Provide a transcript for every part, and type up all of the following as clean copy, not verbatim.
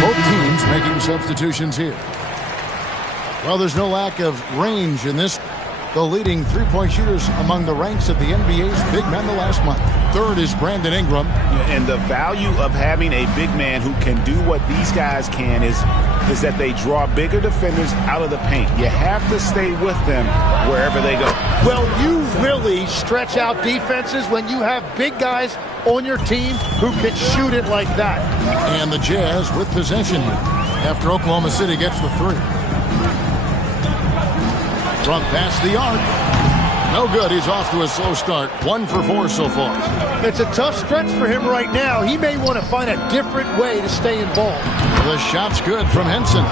Both teams making substitutions here. Well, there's no lack of range in this. The leading three-point shooters among the ranks of the NBA's big men the last month. Third is Brandon Ingram. And the value of having a big man who can do what these guys can is that they draw bigger defenders out of the paint. You have to stay with them wherever they go. Well, you really stretch out defenses when you have big guys on your team who can shoot it like that. And the Jazz with possession here after Oklahoma City gets the three. From past the arc. No good. He's off to a slow start. 1 for 4 so far. It's a tough stretch for him right now. He may want to find a different way to stay involved. The shot's good from Henson.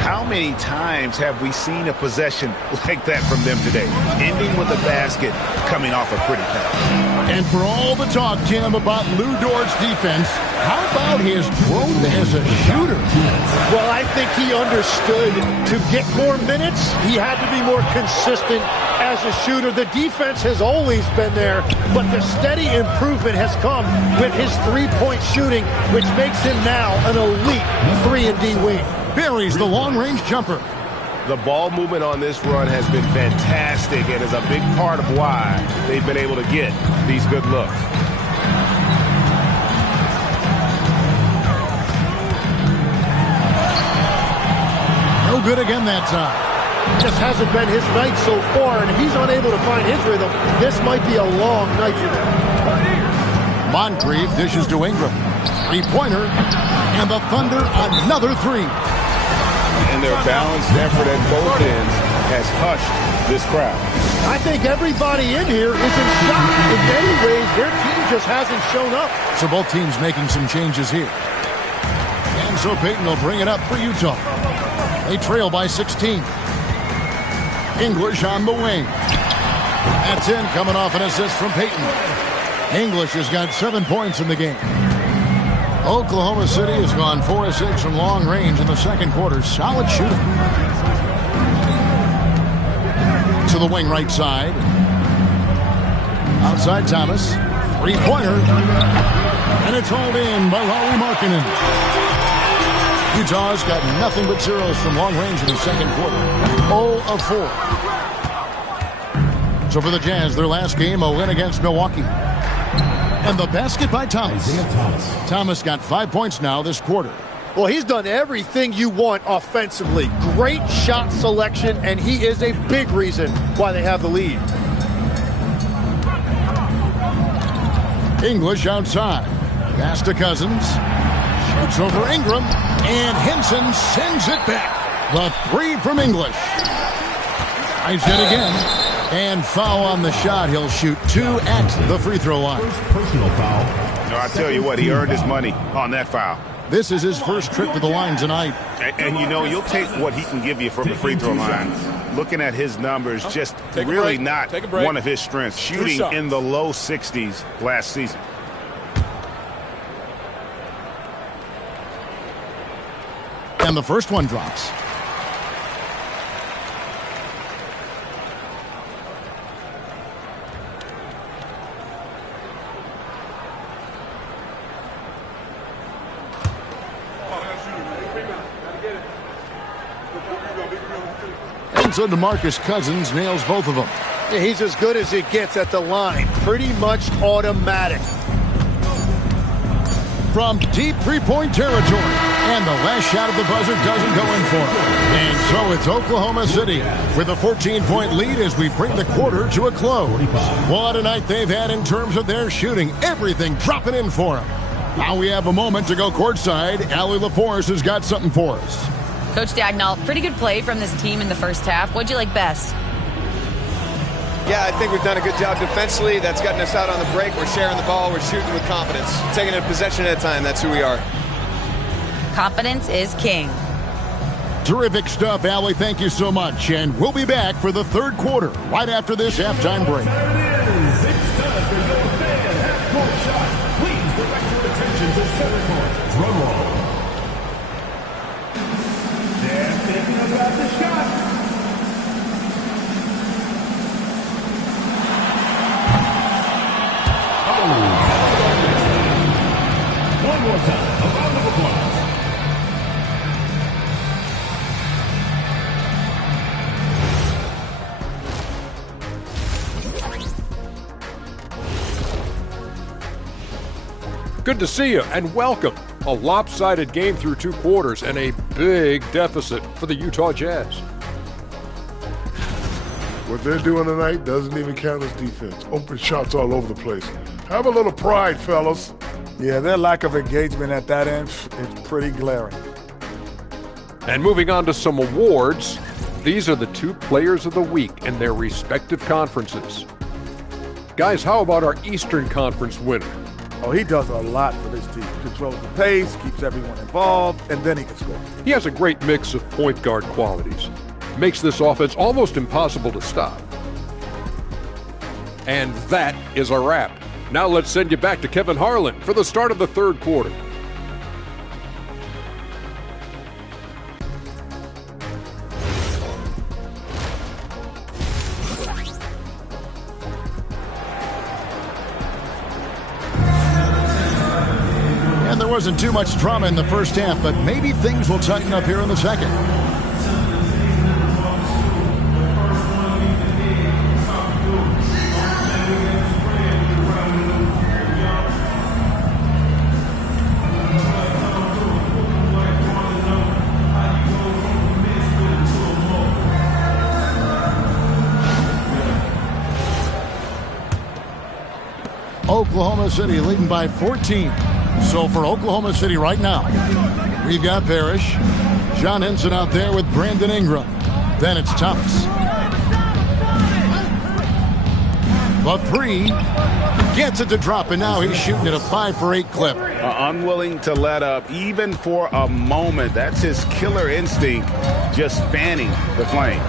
How many times have we seen a possession like that from them today? Ending with a basket, coming off a pretty pass. And for all the talk, Jim, about Lou Dort's defense, how about his growth as a shooter? Well, I think he understood to get more minutes, he had to be more consistent as a shooter. The defense has always been there, but the steady improvement has come with his three-point shooting, which makes him now an elite 3-and-D wing. Buries the long-range jumper. The ball movement on this run has been fantastic and is a big part of why they've been able to get these good looks. No good again that time. Just hasn't been his night so far, and if he's unable to find his rhythm, this might be a long night for them. Moncrief dishes to Ingram. Three-pointer, and the Thunder another three. And their balanced effort at both ends has hushed this crowd. I think everybody in here is in shock. In many ways, their team just hasn't shown up. So both teams making some changes here. And so Payton will bring it up for Utah. They trail by 16. English on the wing. That's in, coming off an assist from Payton. English has got 7 points in the game. Oklahoma City has gone 4 of 6 from long range in the second quarter. Solid shooting. To the wing right side. Outside Thomas. Three-pointer. And it's hauled in by Lauri Markkanen. Utah's got nothing but zeros from long range in the second quarter. 0 of 4. So for the Jazz, their last game, a win against Milwaukee. And the basket by Thomas. Thomas got 5 points now this quarter. Well, he's done everything you want offensively. Great shot selection, and he is a big reason why they have the lead. English outside. Pass to Cousins. Shoots over Ingram. And Henson sends it back. The three from English. Tries it again. And foul on the shot. He'll shoot 2 at the free throw line. Personal foul. No, I tell you what, he earned his money on that foul. This is his first trip to the line tonight. And you know, you'll take what he can give you from the free throw line. Looking at his numbers, just really not one of his strengths. Shooting in the low 60s last season. And the first one drops. And so DeMarcus Cousins nails both of them. Yeah, he's as good as it gets at the line. Pretty much automatic. From deep three-point territory. And the last shot of the buzzer doesn't go in for him. And so it's Oklahoma City with a 14-point lead as we bring the quarter to a close. What a night they've had in terms of their shooting. Everything dropping in for them. Now we have a moment to go courtside. Allie LaForce has got something for us. Coach Dagnall, pretty good play from this team in the first half. What'd you like best? Yeah, I think we've done a good job defensively. That's gotten us out on the break. We're sharing the ball. We're shooting with confidence. Taking it a possession at a time. That's who we are. Confidence is king. Terrific stuff, Allie. Thank you so much. And we'll be back for the third quarter right after this halftime break. There it is. It's time for your fan half-court shot. Please direct your attention to center court. Drum roll. They're thinking about the shot. One more time. A round of applause. Good to see you, and welcome. A lopsided game through 2 quarters and a big deficit for the Utah Jazz. What they're doing tonight doesn't even count as defense. Open shots all over the place. Have a little pride, fellas. Yeah, their lack of engagement at that end is pretty glaring. And moving on to some awards, these are the 2 players of the week in their respective conferences. Guys, how about our Eastern Conference winner? Oh, he does a lot for this team. Controls the pace, keeps everyone involved, and then he can score. He has a great mix of point guard qualities. Makes this offense almost impossible to stop. And that is a wrap. Now let's send you back to Kevin Harlan for the start of the 3rd quarter. And there wasn't too much drama in the first half, but maybe things will tighten up here in the second. Oklahoma City leading by 14. So for Oklahoma City right now, we've got Parrish, John Henson out there with Brandon Ingram. Then it's Thomas. The 3 gets it to drop, and now he's shooting at a 5 for 8 clip. Unwilling to let up even for a moment. That's his killer instinct, just fanning the flames.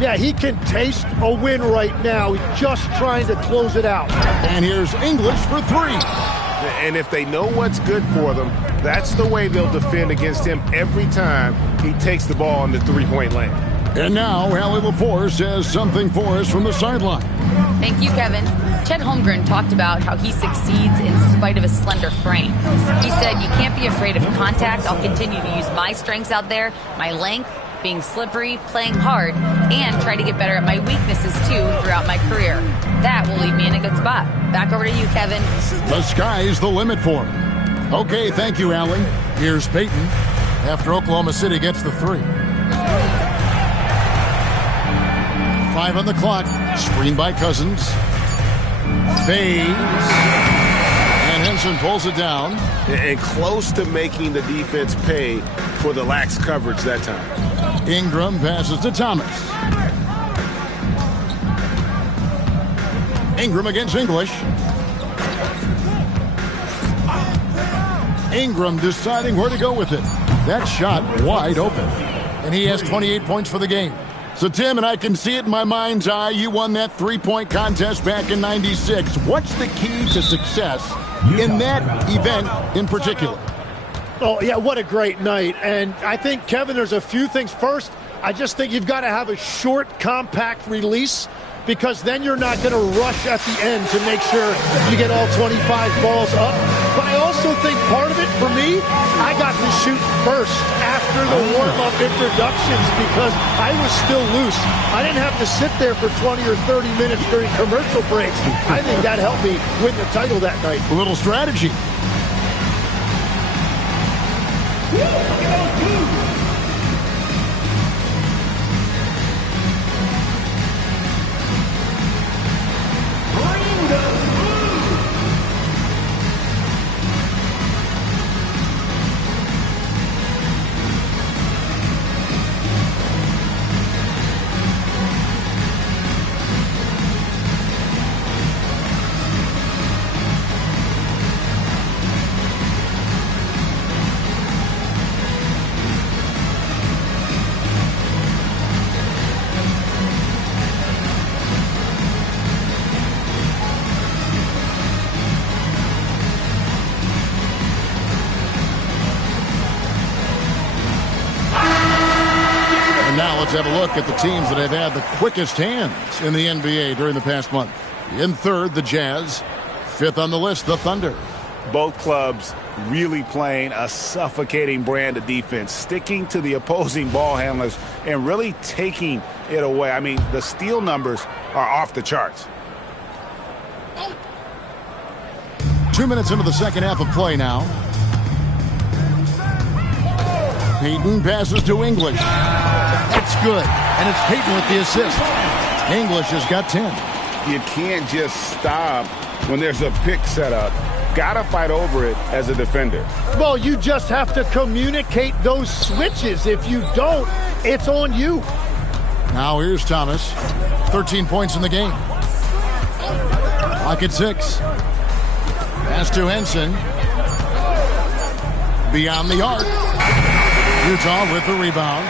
Yeah, he can taste a win right now. He's just trying to close it out. And here's English for 3. And if they know what's good for them, that's the way they'll defend against him every time he takes the ball in the 3-point lane. And now Allie LaForce says something for us from the sideline. Thank you, Kevin. Chet Holmgren talked about how he succeeds in spite of his slender frame. He said, "You can't be afraid of contact. I'll continue to use my strengths out there, my length, being slippery, playing hard, and try to get better at my weaknesses too throughout my career. That will leave me in a good spot." Back over to you, Kevin. The sky's the limit for him. Okay, thank you, Allie. Here's Peyton after Oklahoma City gets the 3. 5 on the clock. Screen by Cousins. Fades. And Henson pulls it down. And close to making the defense pay for the lax coverage that time. Ingram passes to Thomas. Ingram against English. Ingram deciding where to go with it. That shot wide open. And he has 28 points for the game. So, Tim, and I can see it in my mind's eye, you won that 3-point contest back in '96. What's the key to success in that event in particular? Oh, yeah, what a great night. And I think, Kevin, there's a few things. First, I just think you've got to have a short, compact release, because then you're not going to rush at the end to make sure you get all 25 balls up. But I also think part of it, for me, I got to shoot first after the warm-up introductions because I was still loose. I didn't have to sit there for 20 or 30 minutes during commercial breaks. I think that helped me win the title that night. A little strategy. Let's have a look at the teams that have had the quickest hands in the NBA during the past month. In third, the Jazz. Fifth on the list, the Thunder. Both clubs really playing a suffocating brand of defense, sticking to the opposing ball handlers and really taking it away. I mean, the steal numbers are off the charts. 2 minutes into the second half of play now. Peyton passes to English. That's good. And it's Peyton with the assist. English has got 10. You can't just stop when there's a pick set up. Gotta fight over it as a defender. Well, you just have to communicate those switches. If you don't, it's on you. Now here's Thomas. 13 points in the game. Clock at 6. Pass to Henson. Beyond the arc. Utah with the rebound.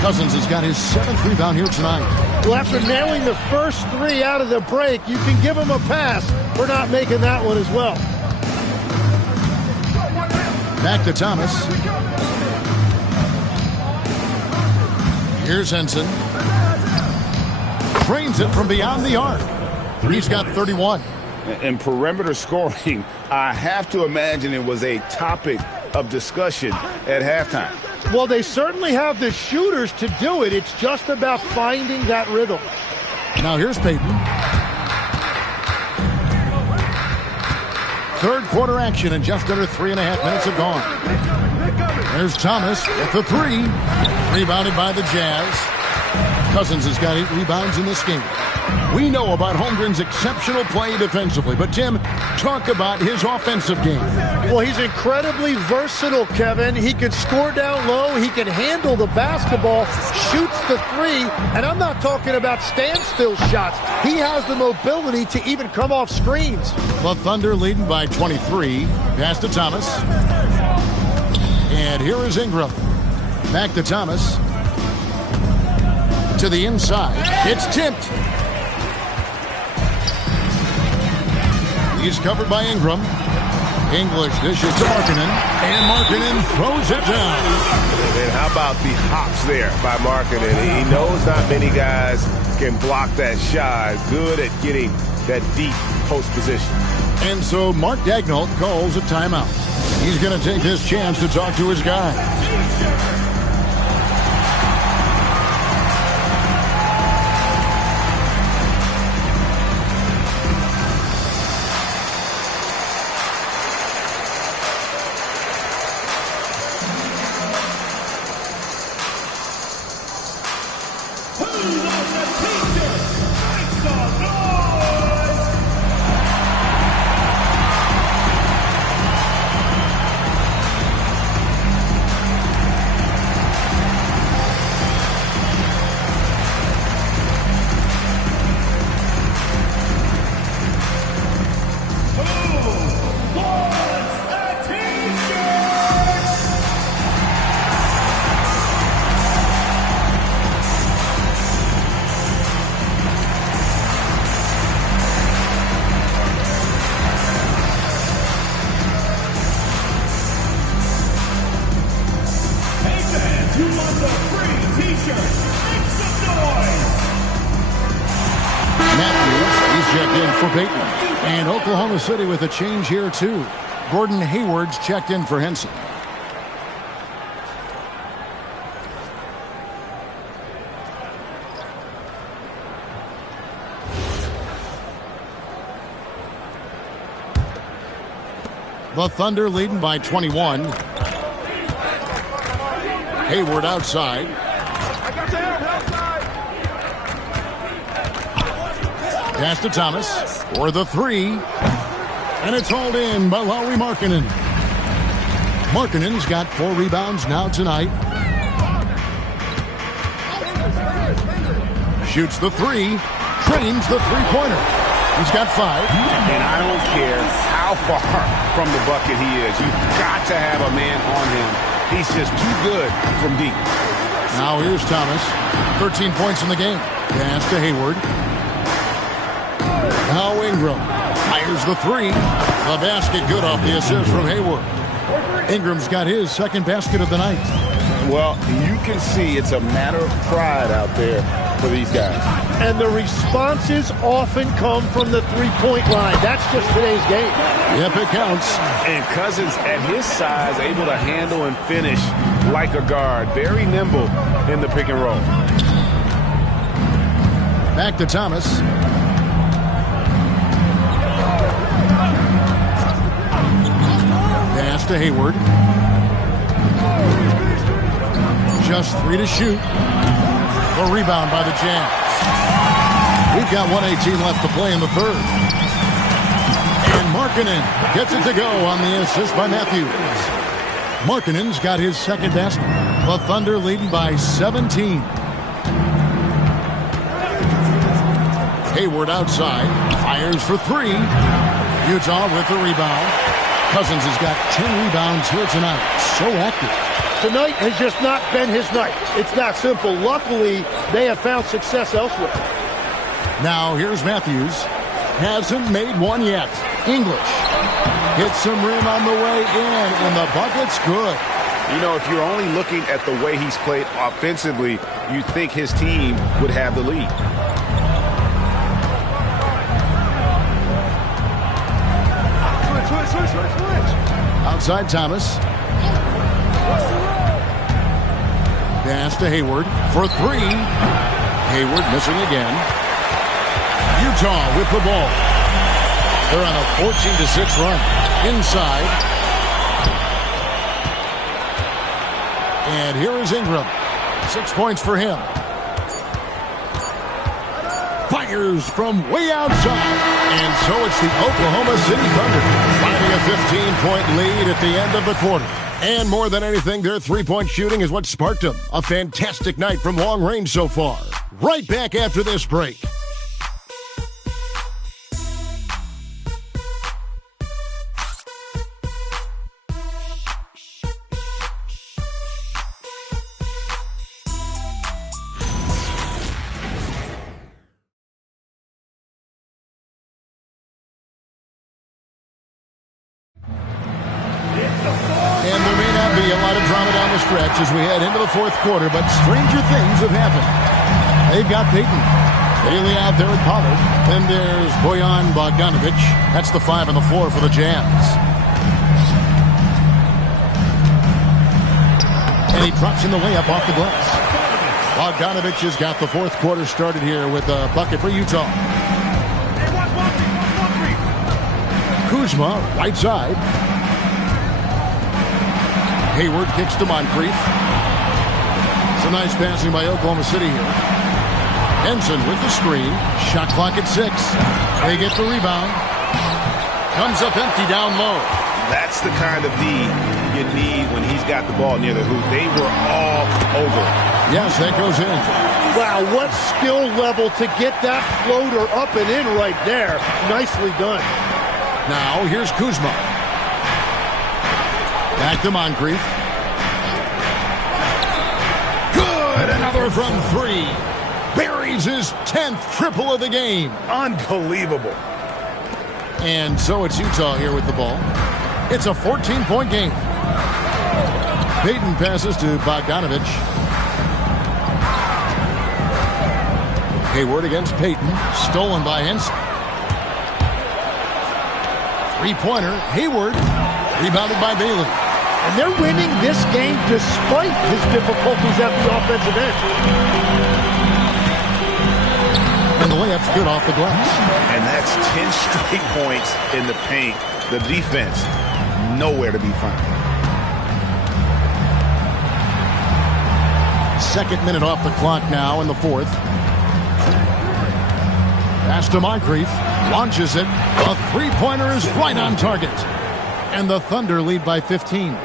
Cousins has got his 7th rebound here tonight. Well, after nailing the first 3 out of the break, you can give him a pass for not making that one as well. Back to Thomas. Here's Henson. Trains it from beyond the arc. He's got 31. And perimeter scoring, I have to imagine it was a topic of discussion at halftime. Well, they certainly have the shooters to do it. It's just about finding that rhythm. Now here's Peyton. Third quarter action and just under 3.5 minutes have gone. There's Thomas with the 3. Rebounded by the Jazz. Cousins has got 8 rebounds in this game. We know about Holmgren's exceptional play defensively, but Tim, talk about his offensive game. Well, he's incredibly versatile, Kevin. He can score down low. He can handle the basketball, shoots the 3, and I'm not talking about standstill shots. He has the mobility to even come off screens. The Thunder leading by 23. Pass to Thomas. And here is Ingram. Back to Thomas. To the inside. It's tipped. He's covered by Ingram. English dishes to Markkanen. And Markkanen throws it down. And how about the hops there by Markkanen? He knows not many guys can block that shot. Good at getting that deep post position. And so Mark Daigneault calls a timeout. He's going to take this chance to talk to his guy. And Oklahoma City with a change here, too. Gordon Hayward's checked in for Henson. The Thunder leading by 21. Hayward outside. Pass to Thomas for the 3. And it's hauled in by Lauri Markkanen. Markkanen's got 4 rebounds now tonight. Shoots the 3. Trains the 3-pointer. He's got 5. And I don't care how far from the bucket he is. You've got to have a man on him. He's just too good from deep. Now here's Thomas. 13 points in the game. Pass to Hayward. Now Ingram fires the 3. The basket good off the assist from Hayward. Ingram's got his second basket of the night. Well, you can see it's a matter of pride out there for these guys. And the responses often come from the three-point line. That's just today's game. Yep, it counts. And Cousins, at his size, able to handle and finish like a guard. Very nimble in the pick and roll. Back to Thomas. to Hayward. Just 3 to shoot. The rebound by the Jazz. We've got 1:18 left to play in the third. And Markkanen gets it to go on the assist by Matthews. Markkanen's got his second basket. The Thunder leading by 17. Hayward outside. Fires for 3. Utah with the rebound. Cousins has got 10 rebounds here tonight. So active. Tonight has just not been his night. It's that simple. Luckily, they have found success elsewhere. Now here's Matthews. Hasn't made one yet. English hits some rim on the way in, and the bucket's good. You know, if you're only looking at the way he's played offensively, you'd think his team would have the lead. Outside Thomas. Pass to Hayward for 3. Hayward missing again. Utah with the ball. They're on a 14-6 run. Inside. And here is Ingram. 6 points for him. Fires from way outside. And so it's the Oklahoma City Thunder finding a 15-point lead at the end of the quarter. And more than anything, their three-point shooting is what sparked them. A fantastic night from long range so far. Right back after this break. As we head into the fourth quarter, but stranger things have happened. They've got Peyton Bailey out there with Pollard. Then there's Bojan Bogdanovic. That's the 5 on the floor for the Jazz. And he drops in the layup off the glass. Bogdanovic has got the fourth quarter started here with a bucket for Utah. Kuzma, right side. Hayward kicks to Moncrief. Some nice passing by Oklahoma City here. Henson with the screen. Shot clock at 6. They get the rebound. Comes up empty down low. That's the kind of D you need when he's got the ball near the hoop. They were all over. Yes, that goes in. Wow, what skill level to get that floater up and in right there. Nicely done. Now, here's Kuzma. Back to Moncrief. Good! Another from 3. Buries his 10th triple of the game. Unbelievable. And so it's Utah here with the ball. It's a 14-point game. Peyton passes to Bogdanovic. Hayward against Peyton. Stolen by Henson. Three-pointer. Hayward. Rebounded by Bailey. And they're winning this game despite his difficulties at the offensive end. And the layup's good off the glass. And that's 10 straight points in the paint. The defense, nowhere to be found. Second minute off the clock now in the fourth. Pass to Moncrief. Launches it. A three-pointer is right on target. And the Thunder lead by 15.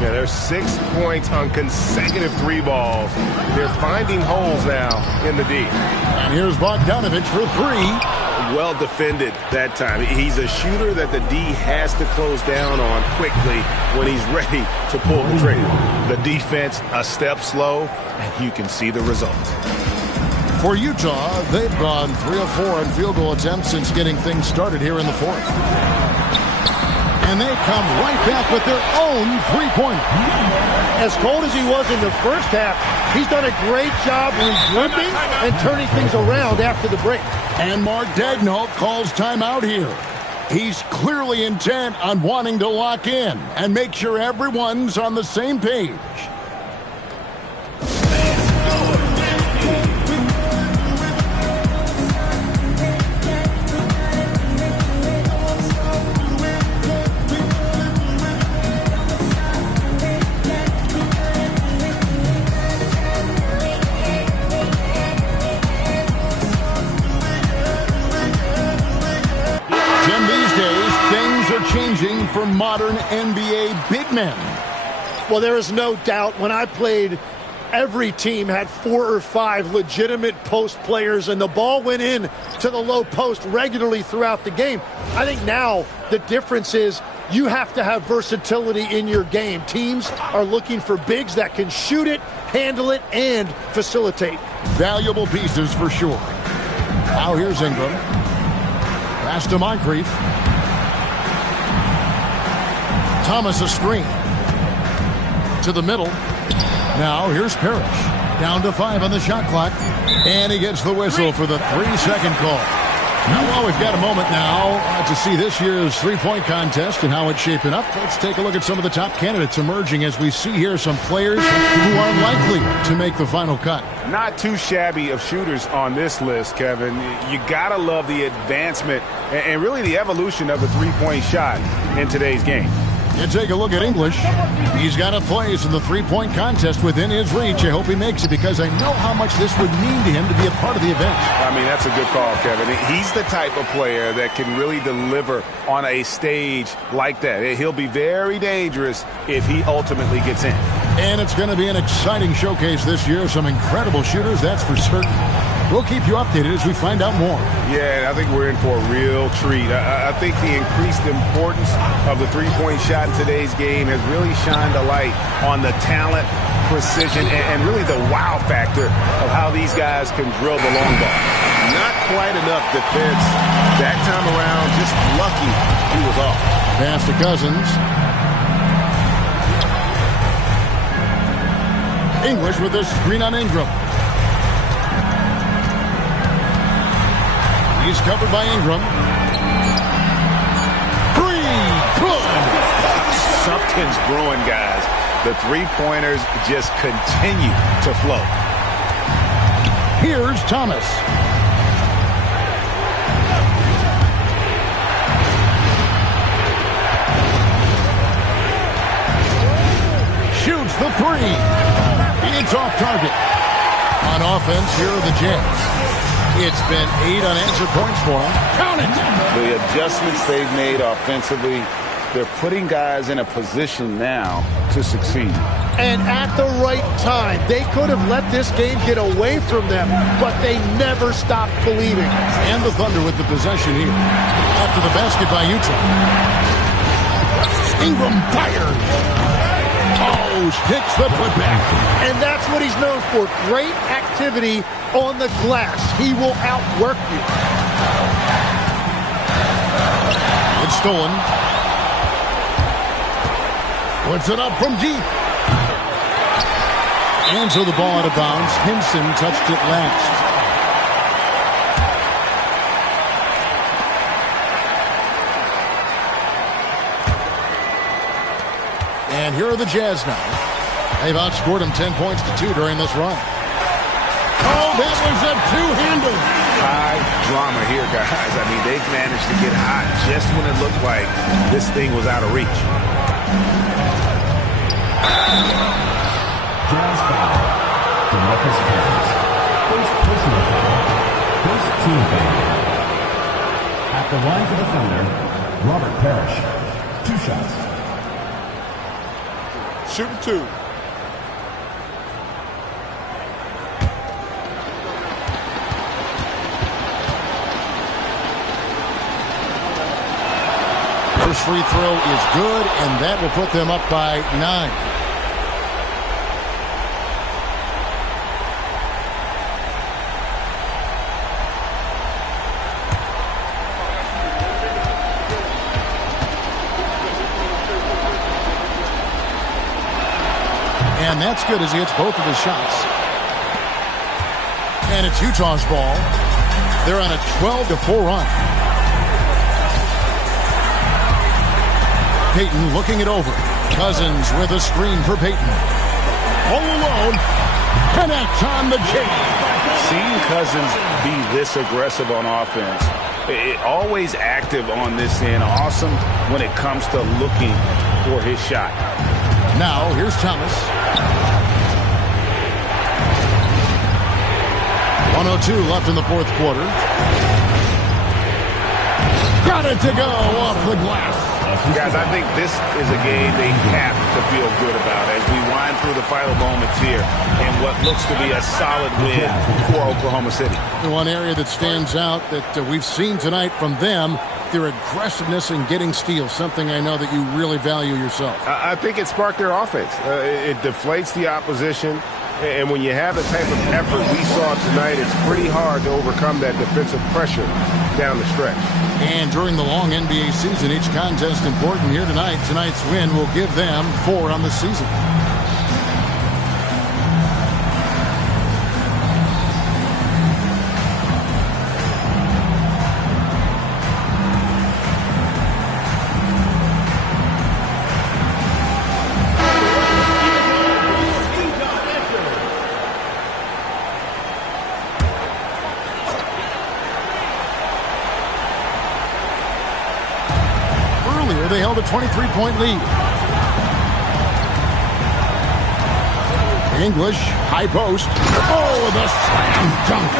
Yeah, there's 6 points on consecutive 3 balls. They're finding holes now in the D. And here's Bogdanovic for 3. Well defended that time. He's a shooter that the D has to close down on quickly when he's ready to pull the trigger. The defense a step slow, and you can see the result. For Utah, they've gone 3 of 4 in field goal attempts since getting things started here in the fourth. And they come right back with their own three-pointer. As cold as he was in the first half, he's done a great job regrouping and turning things around after the break. And Mark Daigneault calls timeout here. He's clearly intent on wanting to lock in and make sure everyone's on the same page. man. Well, there is no doubt when I played, every team had 4 or 5 legitimate post players, and the ball went in to the low post regularly throughout the game. I think now the difference is you have to have versatility in your game. Teams are looking for bigs that can shoot it, handle it, and facilitate. Valuable pieces for sure. Now here's Ingram. Pass to Moncrief. Thomas a screen. To the middle. Now here's Parrish. Down to 5 on the shot clock. And he gets the whistle for the 3-second call. Now, well, we've got a moment now to see this year's three-point contest and how it's shaping up. Let's take a look at some of the top candidates emerging as we see here some players who are likely to make the final cut. Not too shabby of shooters on this list, Kevin. You got to love the advancement and really the evolution of the three-point shot in today's game. You take a look at English. He's got a place in the three-point contest within his reach. I hope he makes it because I know how much this would mean to him to be a part of the event. I mean, that's a good call, Kevin. He's the type of player that can really deliver on a stage like that. He'll be very dangerous if he ultimately gets in. And it's going to be an exciting showcase this year. Some incredible shooters, that's for certain. We'll keep you updated as we find out more. Yeah, I think we're in for a real treat. I think the increased importance of the three-point shot in today's game has really shined a light on the talent, precision, and really the wow factor of how these guys can drill the long ball. Not quite enough defense that time around. Just lucky he was off. Pass to Cousins. English with this screen on Ingram. He's covered by Ingram. Three, good. Something's brewing, guys. The three-pointers just continue to flow. Here's Thomas. Shoots the three. It's off target. On offense, here are the Jazz. It's been 8 unanswered points for them. Count it! The adjustments they've made offensively, they're putting guys in a position now to succeed. And at the right time, they could have let this game get away from them, but they never stopped believing. And the Thunder with the possession here. After the basket by Utah. Ingram fires. Oh, sticks the putback. And that's what he's known for. Great activity on the glass. He will outwork you. It's stolen. Puts it up from deep. And so the ball out of bounds. Henson touched it last. And here are the Jazz now. They've outscored them 10 points to 2 during this run. Oh, that was a two-hander. High drama here, guys. I mean, they've managed to get hot just when it looked like this thing was out of reach. Jazz foul. DeMarcus Cousins. First personal foul. First team foul. At the line for the Thunder, Robert Parrish. 2 shots. Shooting 2. First free throw is good, and that will put them up by 9. And that's good as he hits both of his shots. And it's Utah's ball. They're on a 12-4 run. Payton looking it over. Cousins with a screen for Payton. All alone. Connects on the kick. Seeing Cousins be this aggressive on offense, always active on this end, awesome when it comes to looking for his shot. Now, here's Thomas. 1:02 left in the fourth quarter. Got it to go off the glass. Guys, I think this is a game they have to feel good about as we wind through the final moments here in what looks to be a solid win for Oklahoma City. The one area that stands out that we've seen tonight from them, their aggressiveness in getting steals, something I know that you really value yourself. I think it sparked their offense. It deflates the opposition, and when you have the type of effort we saw tonight, it's pretty hard to overcome that defensive pressure down the stretch. And during the long NBA season, each contest important. Here tonight. Tonight's win will give them 4 on the season. They held a 23-point lead. English, high post. Oh, the slam dunk.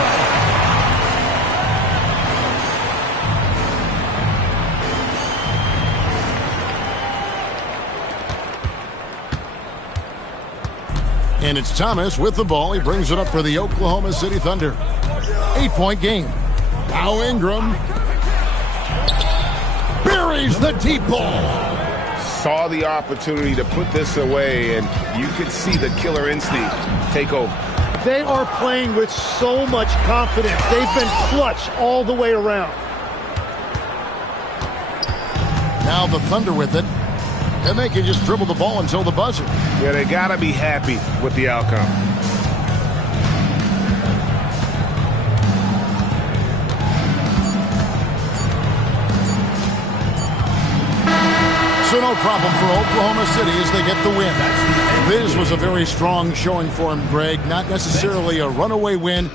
And it's Thomas with the ball. He brings it up for the Oklahoma City Thunder. 8-point game. Now Ingram. Buries the deep ball. Saw the opportunity to put this away, and you could see the killer instinct take over. They are playing with so much confidence. They've been clutch all the way around. Now the Thunder with it, and they can just dribble the ball until the buzzer. Yeah, they got to be happy with the outcome. So no problem for Oklahoma City as they get the win. This was a very strong showing for him, Greg. Not necessarily a runaway win.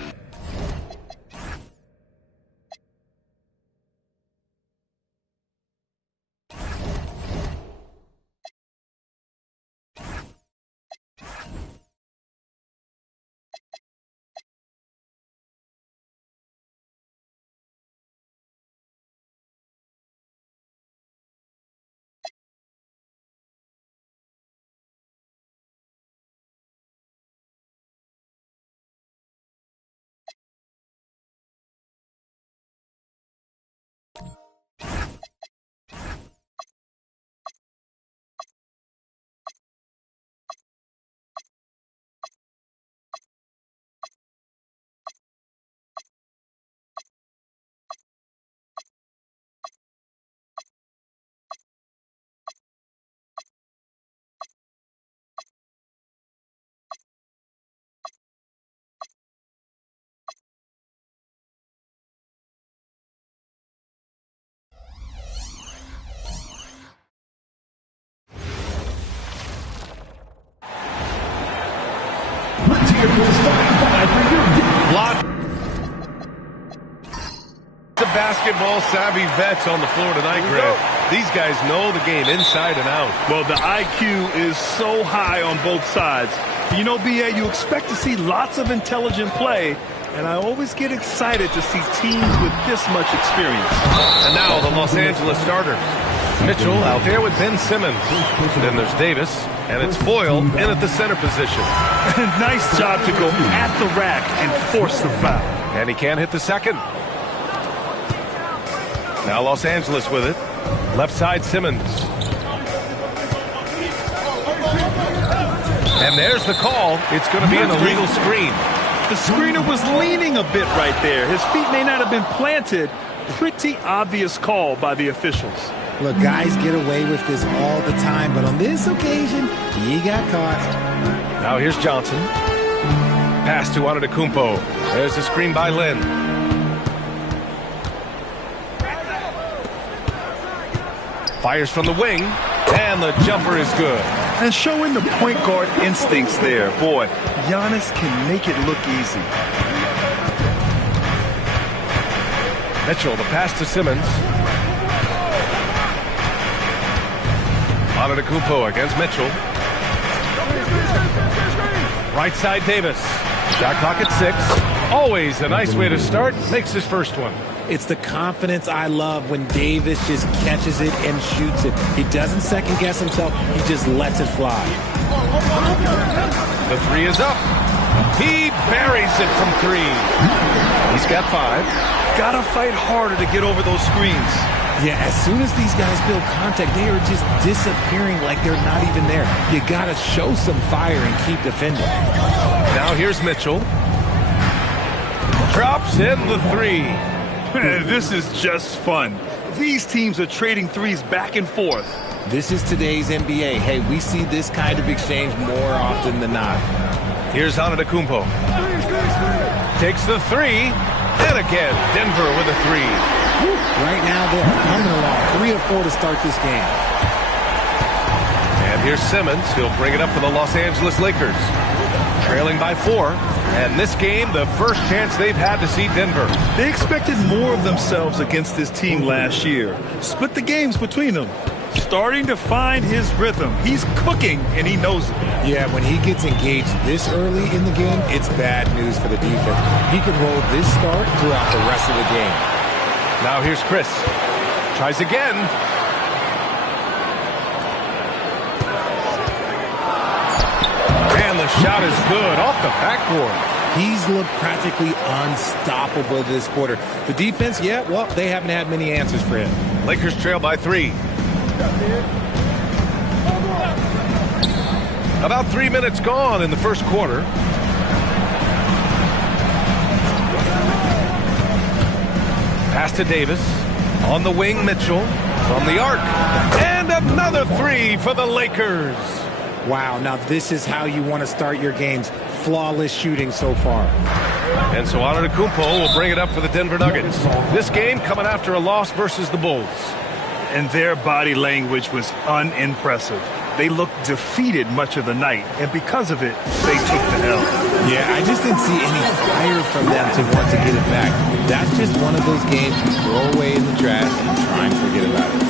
Lot of basketball-savvy vets on the floor tonight, Greg. These guys know the game inside and out. Well, the IQ is so high on both sides. You know, B.A., you expect to see lots of intelligent play, and I always get excited to see teams with this much experience. And now the Los Angeles starters. Mitchell out there with Ben Simmons. Then there's Davis, and it's Foyle in at the center position. Nice job to go at the rack and force the foul. And he can't hit the second. Now Los Angeles with it. Left side Simmons. And there's the call. It's going to be an illegal screen. The screener was leaning a bit right there. His feet may not have been planted. Pretty obvious call by the officials. Look, guys get away with this all the time, but on this occasion, he got caught. Now here's Johnson. Pass to Antetokounmpo. There's the screen by Lynn. Fires from the wing, and the jumper is good. And showing the point guard instincts there. Boy, Giannis can make it look easy. Mitchell, the pass to Simmons. Antetokounmpo against Mitchell. Right side Davis. Shot clock at 6. Always a nice way to start. Makes his first one. It's the confidence I love when Davis just catches it and shoots it. He doesn't second-guess himself. He just lets it fly. The three is up. He buries it from three. He's got 5. Gotta fight harder to get over those screens. Yeah, as soon as these guys build contact, they are just disappearing like they're not even there. You gotta show some fire and keep defending. Now here's Mitchell. Drops in the 3. This is just fun. These teams are trading threes back and forth. This is today's NBA. Hey, we see this kind of exchange more often than not. Here's Antetokounmpo. Takes the 3. And again, Denver with a 3. Right now, they're coming along. 3 of 4 to start this game. And here's Simmons. He'll bring it up for the Los Angeles Lakers. Trailing by 4. And this game, the first chance they've had to see Denver. They expected more of themselves against this team last year. Split the games between them. Starting to find his rhythm. He's cooking, and he knows it. Yeah, when he gets engaged this early in the game, it's bad news for the defense. He can roll this start throughout the rest of the game. Now here's Chris. Tries again. And the shot is good off the backboard. He's looked practically unstoppable this quarter. The defense, yeah, well, they haven't had many answers for him. Lakers trail by 3. About 3 minutes gone in the first quarter. Pass to Davis. On the wing, Mitchell. From the arc. And another 3 for the Lakers. Wow, now this is how you want to start your games. Flawless shooting so far. And so Antetokounmpo will bring it up for the Denver Nuggets. This game coming after a loss versus the Bulls. And their body language was unimpressive. They looked defeated much of the night, and because of it, they took the L. Yeah, I just didn't see any fire from them to want to get it back. That's just one of those games you throw away in the trash and try and forget about it.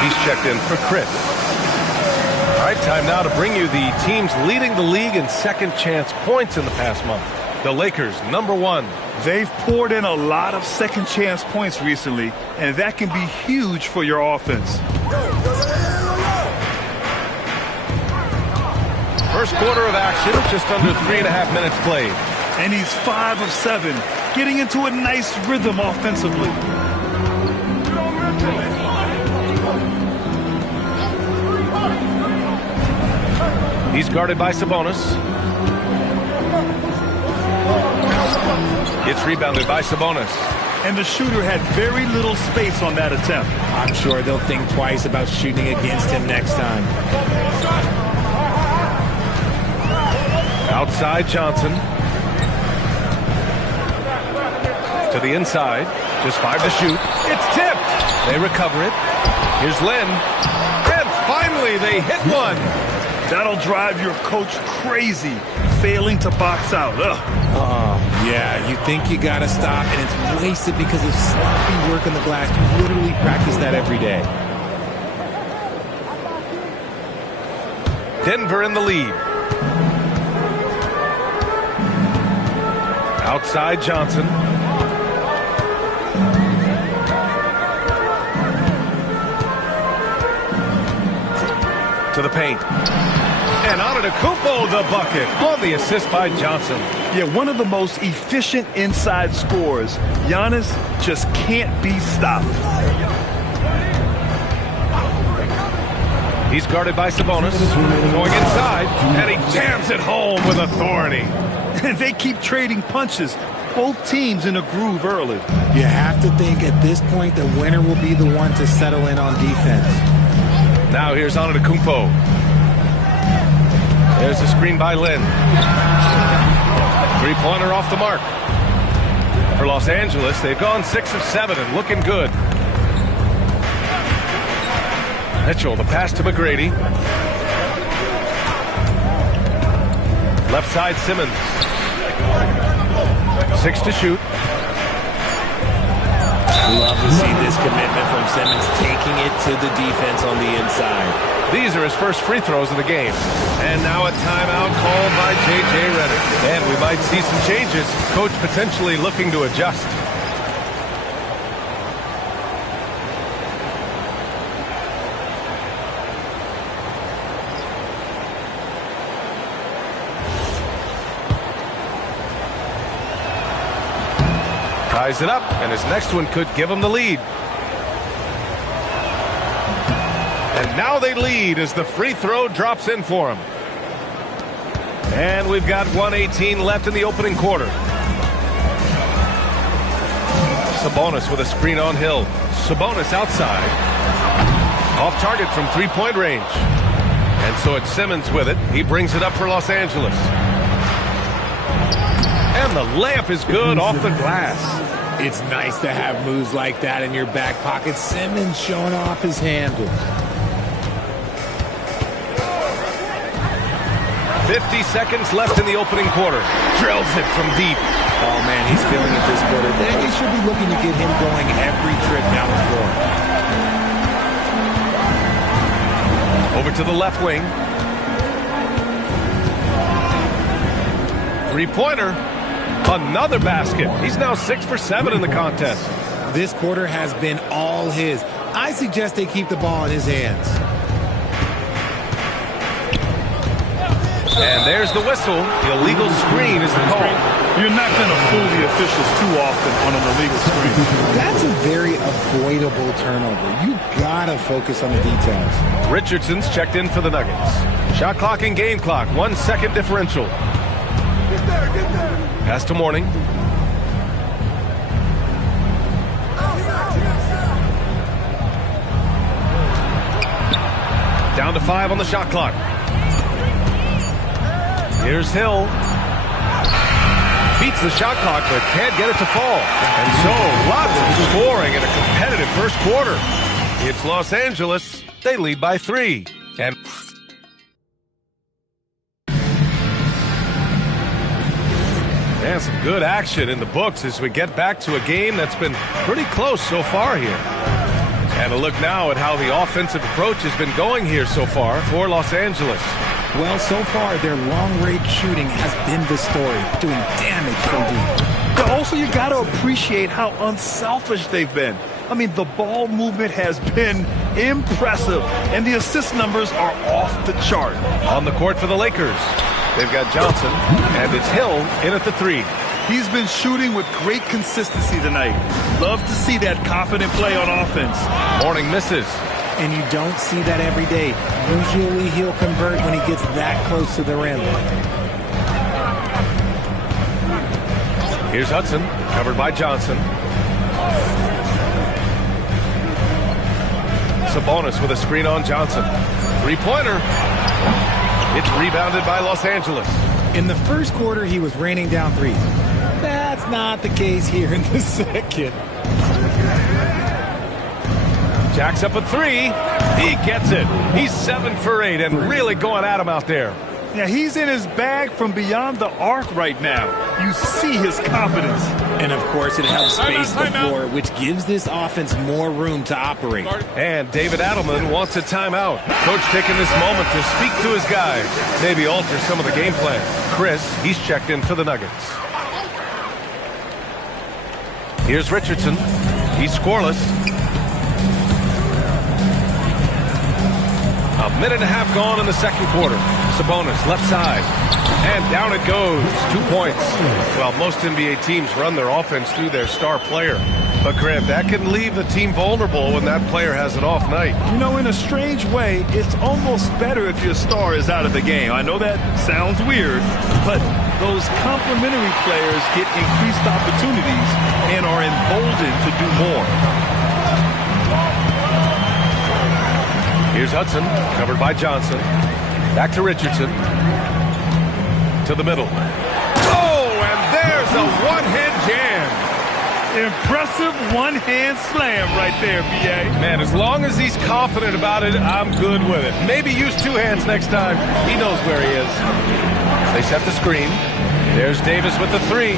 He's checked in for Chris. All right, time now to bring you the teams leading the league in second chance points in the past month. The Lakers, number 1. They've poured in a lot of second chance points recently, and that can be huge for your offense. First quarter of action, just under 3.5 minutes played. And he's 5 of 7, getting into a nice rhythm offensively. He's guarded by Sabonis. It's rebounded by Sabonis. And the shooter had very little space on that attempt. I'm sure they'll think twice about shooting against him next time. Outside Johnson. To the inside. Just 5 to shoot. It's tipped. They recover it. Here's Lynn. And finally they hit one. That'll drive your coach crazy, failing to box out. Yeah, you think you gotta stop, and it's wasted because of sloppy work on the glass. You literally practice that every day. Denver in the lead. Outside Johnson. To the paint. And Antetokounmpo the bucket on the assist by Johnson. Yeah, one of the most efficient inside scorers. Giannis just can't be stopped. He's guarded by Sabonis. Going inside, and he jams it home with authority. And they keep trading punches. Both teams in a groove early. You have to think at this point the winner will be the one to settle in on defense. Now here's Antetokounmpo. There's a screen by Lin. Three-pointer off the mark. For Los Angeles, they've gone 6 of 7 and looking good. Mitchell, the pass to McGrady. Left side, Simmons. 6 to shoot. Love to see this commitment from Simmons, taking it to the defense on the inside. These are his first free throws of the game. And now a timeout called by J.J. Redick. And we might see some changes. Coach potentially looking to adjust. Ties it up, and his next one could give him the lead. And now they lead as the free throw drops in for him. And we've got 1:18 left in the opening quarter. Sabonis with a screen on Hill. Sabonis outside. Off target from three-point range. And so it's Simmons with it. He brings it up for Los Angeles. And the layup is good off the glass. It's nice to have moves like that in your back pocket. Simmons showing off his handle. 50 seconds left in the opening quarter. Drills it from deep. Oh, man, he's feeling it this quarter. They should be looking to get him going every trip down the floor. Over to the left wing. Three-pointer. Another basket. He's now 6 for 7 in the contest. This quarter has been all his. I suggest they keep the ball in his hands. And there's the whistle. The illegal screen is the call. You're not going to fool the officials too often on an illegal screen. That's a very avoidable turnover. You gotta focus on the details. Richardson's checked in for the Nuggets. Shot clock and game clock. 1 second differential. Pass to Mourning. Down to 5 on the shot clock. Here's Hill. Beats the shot clock, but can't get it to fall. And so, lots of scoring in a competitive first quarter. It's Los Angeles. They lead by 3. And some good action in the books as we get back to a game that's been pretty close so far here. And a look now at how the offensive approach has been going here so far for Los Angeles. Well, so far, their long-range shooting has been the story, doing damage from deep. But also, you got to appreciate how unselfish they've been. I mean, the ball movement has been impressive, and the assist numbers are off the chart. On the court for the Lakers, they've got Johnson, and it's Hill in at the 3. He's been shooting with great consistency tonight. Love to see that confident play on offense. Mourning misses. And you don't see that every day. Usually he'll convert when he gets that close to the rim. Here's Hudson, covered by Johnson. Sabonis with a screen on Johnson. Three-pointer. It's rebounded by Los Angeles. In the first quarter, he was raining down threes. That's not the case here in the second. Jacks up a 3. He gets it. He's 7 for 8 and really going at him out there. Yeah, he's in his bag from beyond the arc right now. You see his confidence. And, of course, it helps space the floor, which gives this offense more room to operate. And David Adelman wants a timeout. Coach taking this moment to speak to his guys. Maybe alter some of the game plan. Chris, he's checked in for the Nuggets. Here's Richardson. He's scoreless. A minute and a half gone in the second quarter. Sabonis, left side. And down it goes. 2 points. Well, most NBA teams run their offense through their star player. But, Grant, that can leave the team vulnerable when that player has an off night. You know, in a strange way, it's almost better if your star is out of the game. I know that sounds weird, but those complementary players get increased opportunities and are emboldened to do more. Here's Hudson, covered by Johnson. Back to Richardson. To the middle. Oh, and there's a one-hand jam. Impressive one-hand slam right there, B.A. Man, as long as he's confident about it, I'm good with it. Maybe use 2 hands next time. He knows where he is. They set the screen. There's Davis with the 3.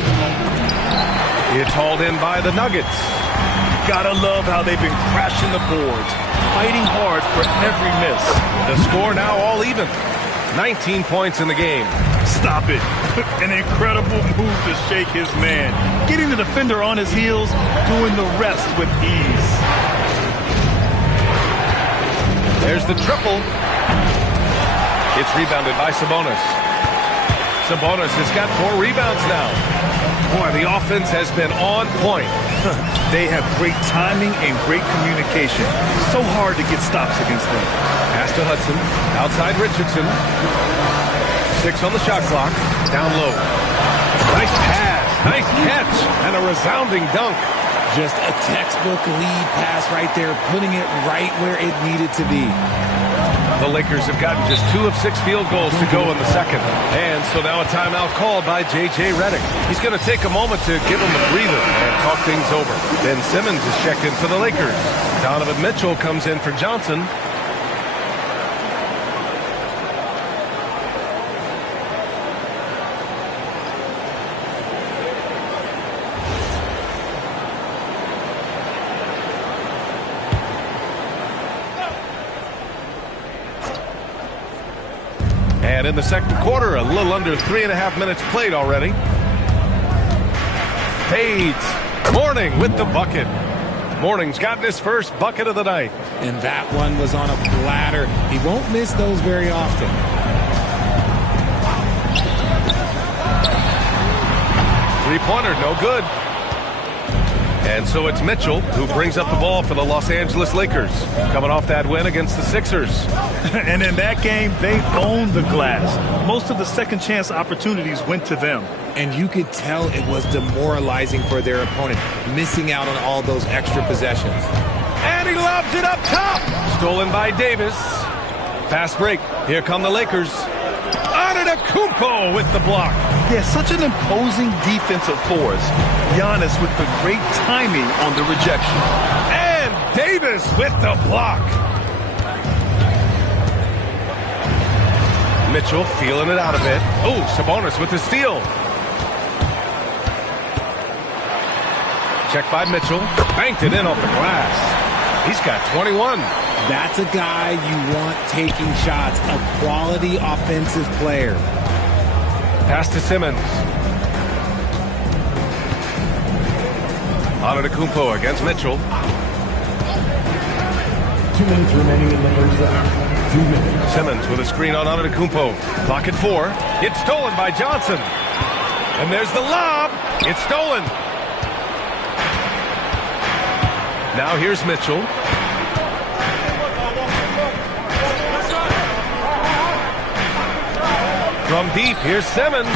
It's hauled in by the Nuggets. Gotta love how they've been crashing the boards, fighting hard for every miss. The score now all even. 19 points in the game. Stop it. An incredible move to shake his man. Getting the defender on his heels, doing the rest with ease. There's the triple. It's rebounded by Sabonis. Sabonis has got 4 rebounds now. Boy, the offense has been on point. They have great timing and great communication. So hard to get stops against them. Pass to Hudson. Outside Richardson. 6 on the shot clock. Down low. Nice pass. Nice catch. And a resounding dunk. Just a textbook lead pass right there, putting it right where it needed to be. The Lakers have gotten just 2 of 6 field goals to go in the second. And so now a timeout called by J.J. Redick. He's going to take a moment to give him a breather and talk things over. Ben Simmons is checked in for the Lakers. Donovan Mitchell comes in for Johnson. And in the second quarter, a little under 3.5 minutes played already. Fades. Mourning with the bucket. Mourning's gotten his first bucket of the night. And that one was on a platter. He won't miss those very often. Three-pointer, no good. And so it's Mitchell who brings up the ball for the Los Angeles Lakers, coming off that win against the Sixers. And in that game, they owned the glass. Most of the second chance opportunities went to them. And you could tell it was demoralizing for their opponent, missing out on all those extra possessions. And he lobs it up top. Stolen by Davis. Fast break. Here come the Lakers. Antetokounmpo with the block. Yeah, such an imposing defensive force. Giannis with the great timing on the rejection. And Davis with the block. Mitchell feeling it out a bit. Oh, Sabonis with the steal. Check by Mitchell. Banked it in off the glass. He's got 21. That's a guy you want taking shots. A quality offensive player. Pass to Simmons. Antetokounmpo against Mitchell. 2 minutes remaining in the first half. 2 minutes. Simmons with a screen on Antetokounmpo. Clock at 4. It's stolen by Johnson. And there's the lob. It's stolen. Now here's Mitchell. From deep, here's Simmons.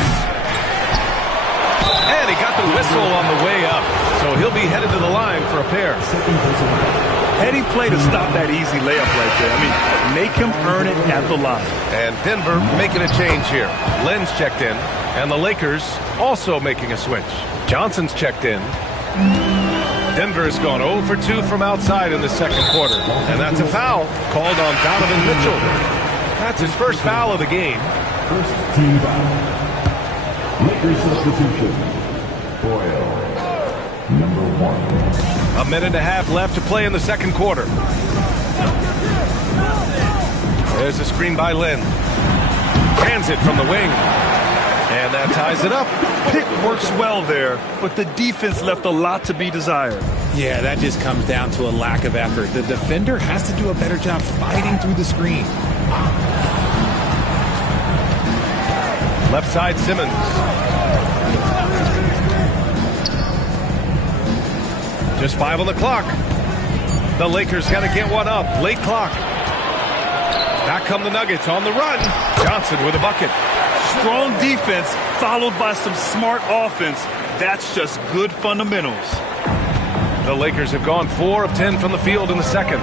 And he got the whistle on the way up. So he'll be headed to the line for a pair. Heady play to stop that easy layup right there. I mean, make him earn it at the line. And Denver making a change here. Len's checked in. And the Lakers also making a switch. Johnson's checked in. Denver has gone 0 for 2 from outside in the second quarter. And that's a foul called on Donovan Mitchell. That's his first foul of the game. First team foul. Lakers substitution. Boyle, number 1. A minute and a half left to play in the second quarter. There's a screen by Len. Hands it from the wing. And that ties it up. Pick works well there, but the defense left a lot to be desired. Yeah, that just comes down to a lack of effort. The defender has to do a better job fighting through the screen. Left side, Simmons. Just 5 on the clock. The Lakers got to get one up. Late clock. Back come the Nuggets on the run. Johnson with a bucket. Strong defense followed by some smart offense. That's just good fundamentals. The Lakers have gone 4 of 10 from the field in the second.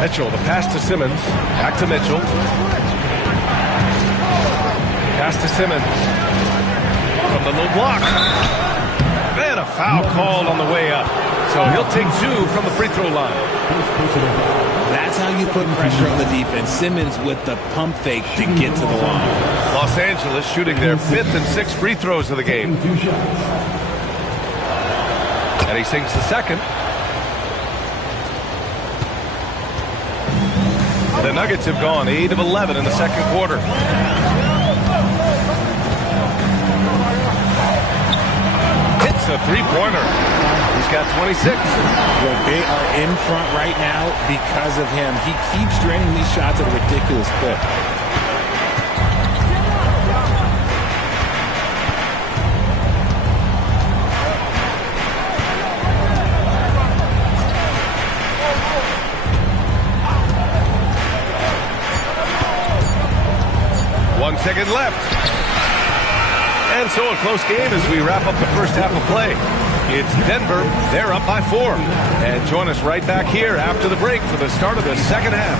Mitchell, the pass to Simmons. Back to Mitchell. Pass to Simmons. From the low block. And a foul called on the way up. So he'll take 2 from the free throw line. That's how you put pressure on the defense. Simmons with the pump fake to get to the line. Los Angeles shooting their 5th and 6th free throws of the game. And he sinks the second. The Nuggets have gone 8 of 11 in the second quarter. Hits a three-pointer. He's got 26. Look, they are in front right now because of him. He keeps draining these shots at a ridiculous clip. One second left. And so a close game as we wrap up the first half of play. It's Denver. They're up by 4. And join us right back here after the break for the start of the second half.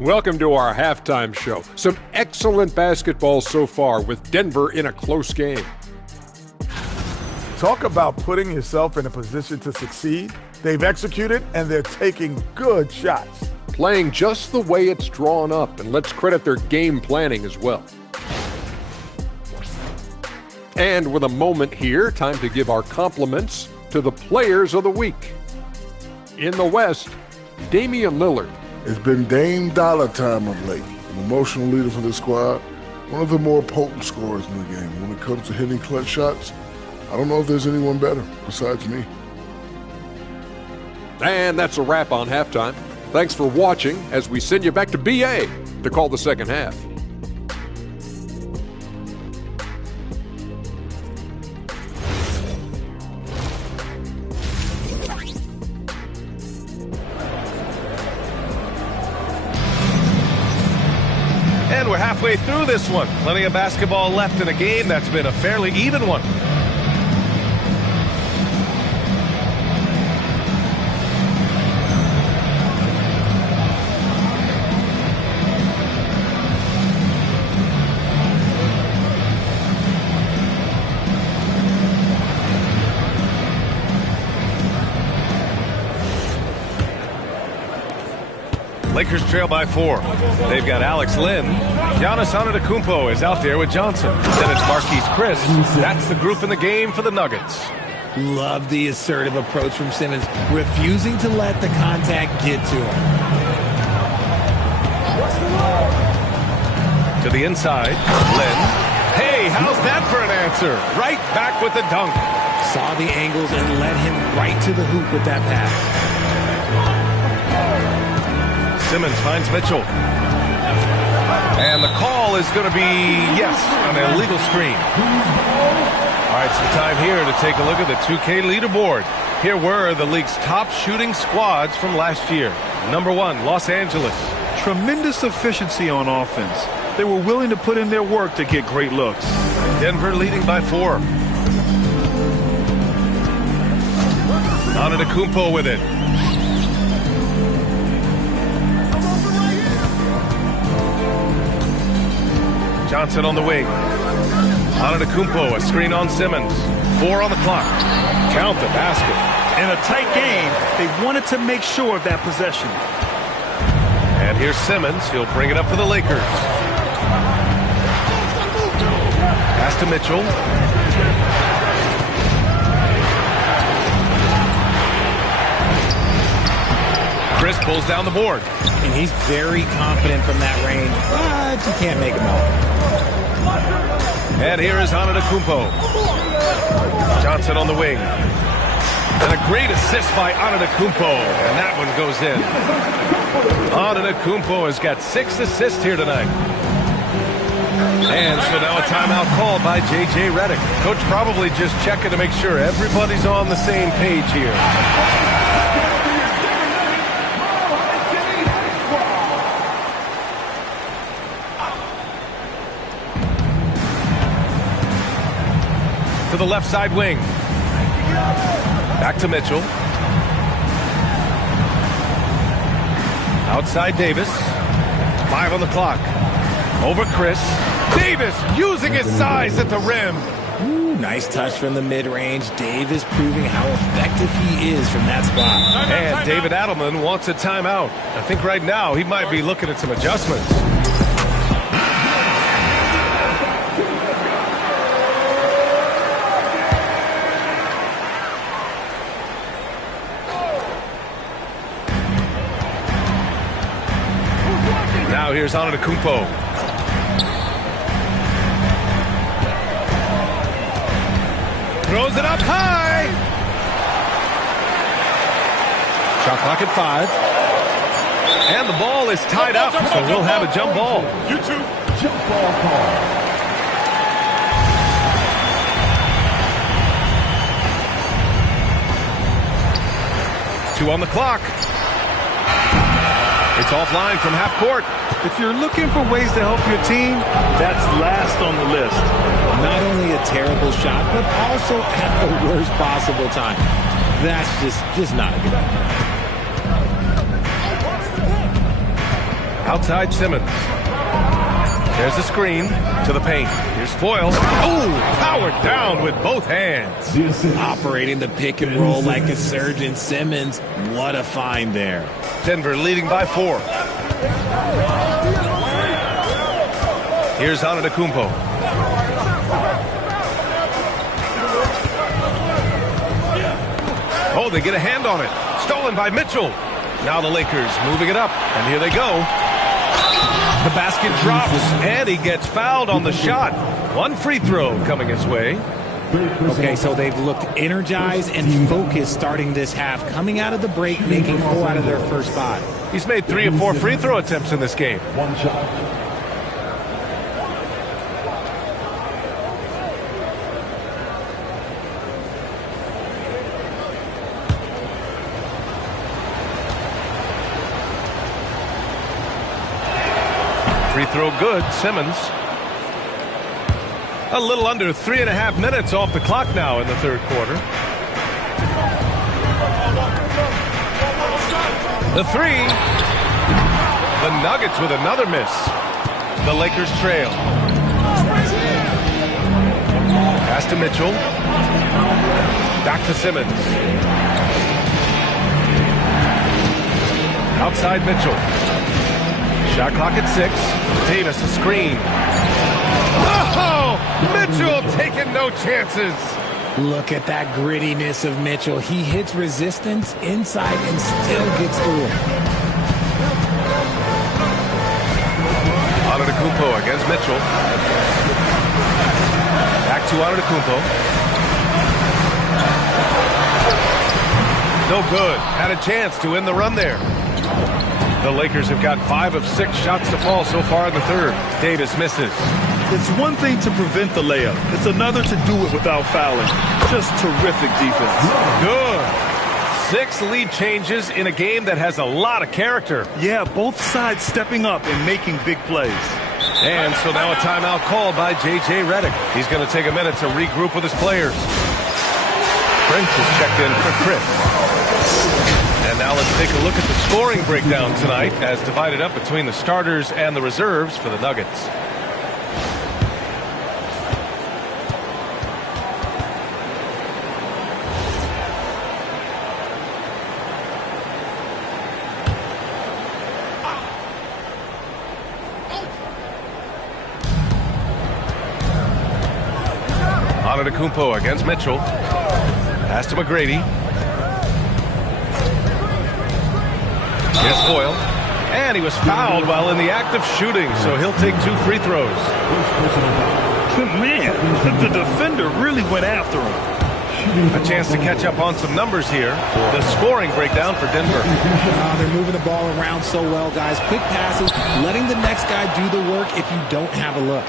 Welcome to our halftime show. Some excellent basketball so far with Denver in a close game. Talk about putting yourself in a position to succeed. They've executed, and they're taking good shots. Playing just the way it's drawn up, and let's credit their game planning as well. And with a moment here, time to give our compliments to the players of the week. In the West, Damian Lillard. It's been Dame Dollar time of late. An emotional leader for the squad. One of the more potent scorers in the game. When it comes to hitting clutch shots, I don't know if there's anyone better besides me. And that's a wrap on halftime. Thanks for watching as we send you back to BA to call the second half. And we're halfway through this one. Plenty of basketball left in a game that's been a fairly even one. Lakers trail by 4. They've got Alex Len. Giannis Antetokounmpo is out there with Johnson. Then it's Marquise Chris. That's the group in the game for the Nuggets. Love the assertive approach from Simmons, refusing to let the contact get to him. To the inside, Len. Hey, how's that for an answer? Right back with the dunk. Saw the angles and led him right to the hoop with that pass. Simmons finds Mitchell. And the call is going to be, yes, an illegal screen. All right, some time here to take a look at the 2K leaderboard. Here were the league's top shooting squads from last year. Number 1, Los Angeles. Tremendous efficiency on offense. They were willing to put in their work to get great looks. Denver leading by 4. Antetokounmpo with it. Johnson on the wing. Antetokounmpo, a screen on Simmons. 4 on the clock. Count the basket. In a tight game, they wanted to make sure of that possession. And here's Simmons. He'll bring it up for the Lakers. Pass to Mitchell. Chris pulls down the board. And he's very confident from that range, but you can't make him all. And here is Antetokounmpo. Johnson on the wing. great assist by Antetokounmpo, and that one goes in. Antetokounmpo has got 6 assists here tonight. And so now a timeout called by J.J. Redick. Coach probably just checking to make sure everybody's on the same page here. To the left side wing. Back to Mitchell. Outside Davis. 5 on the clock. Over Chris. Davis using his size at the rim. Ooh, nice touch from the mid-range. Davis proving how effective he is from that spot. And David Adelman wants a timeout. I think right now he might be looking at some adjustments. Now here's Antetokounmpo. Throws it up high. Shot clock at 5. And the ball is tied up, so we'll have a jump ball. Jump ball call. Two on the clock. It's offline from half court. If you're looking for ways to help your team, that's last on the list. Not only a terrible shot, but also at the worst possible time. That's just not a good idea. Outside Simmons. There's the screen to the paint. Here's Foyle. Oh, powered down with both hands. Operating the pick and roll like a surgeon. Simmons, what a find there. Denver leading by 4. Here's Antetokounmpo. Oh, they get a hand on it. Stolen by Mitchell. Now the Lakers moving it up, and here they go. The basket drops, and he gets fouled on the shot. One free throw coming his way. Okay, so they've looked energized and focused starting this half, coming out of the break, making 4 out of their first 5. He's made 3 or 4 free throw attempts in this game. One shot. Free throw good, Simmons. A little under 3.5 minutes off the clock now in the third quarter. The 3. The Nuggets with another miss. The Lakers trail. Pass to Mitchell. Back to Simmons. Outside Mitchell. Shot clock at 6. Davis a screen. Oh! Mitchell taking no chances. Look at that grittiness of Mitchell. He hits resistance inside and still gets through it. Antetokounmpo against Mitchell. Back to Antetokounmpo. No good. Had a chance to end the run there. The Lakers have got 5 of 6 shots to fall so far in the third. Davis misses. It's one thing to prevent the layup. It's another to do it without fouling. Just terrific defense. Good. 6 lead changes in a game that has a lot of character. Yeah, both sides stepping up and making big plays. And so now a timeout called by J.J. Redick. He's going to take a minute to regroup with his players. Prince is checked in for Chris. And now let's take a look at the scoring breakdown tonight as divided up between the starters and the reserves for the Nuggets. Antetokounmpo against Mitchell. Pass to McGrady. Here's Foyle. And he was fouled while in the act of shooting, so he'll take 2 free throws. Man, the defender really went after him. A chance to catch up on some numbers here. The scoring breakdown for Denver. They're moving the ball around so well, guys. Quick passes, letting the next guy do the work if you don't have a look.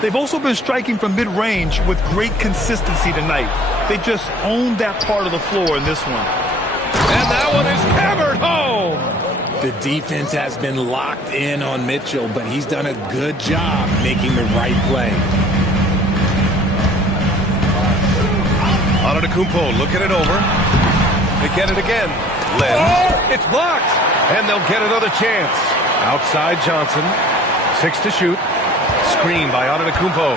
They've also been striking from mid-range with great consistency tonight. They just owned that part of the floor in this one. And that one is hammered home. The defense has been locked in on Mitchell, but he's done a good job making the right play. Antetokounmpo looking it over. They get it again. Len. It's blocked. And they'll get another chance. Outside Johnson. 6 to shoot. Screen by Antetokounmpo.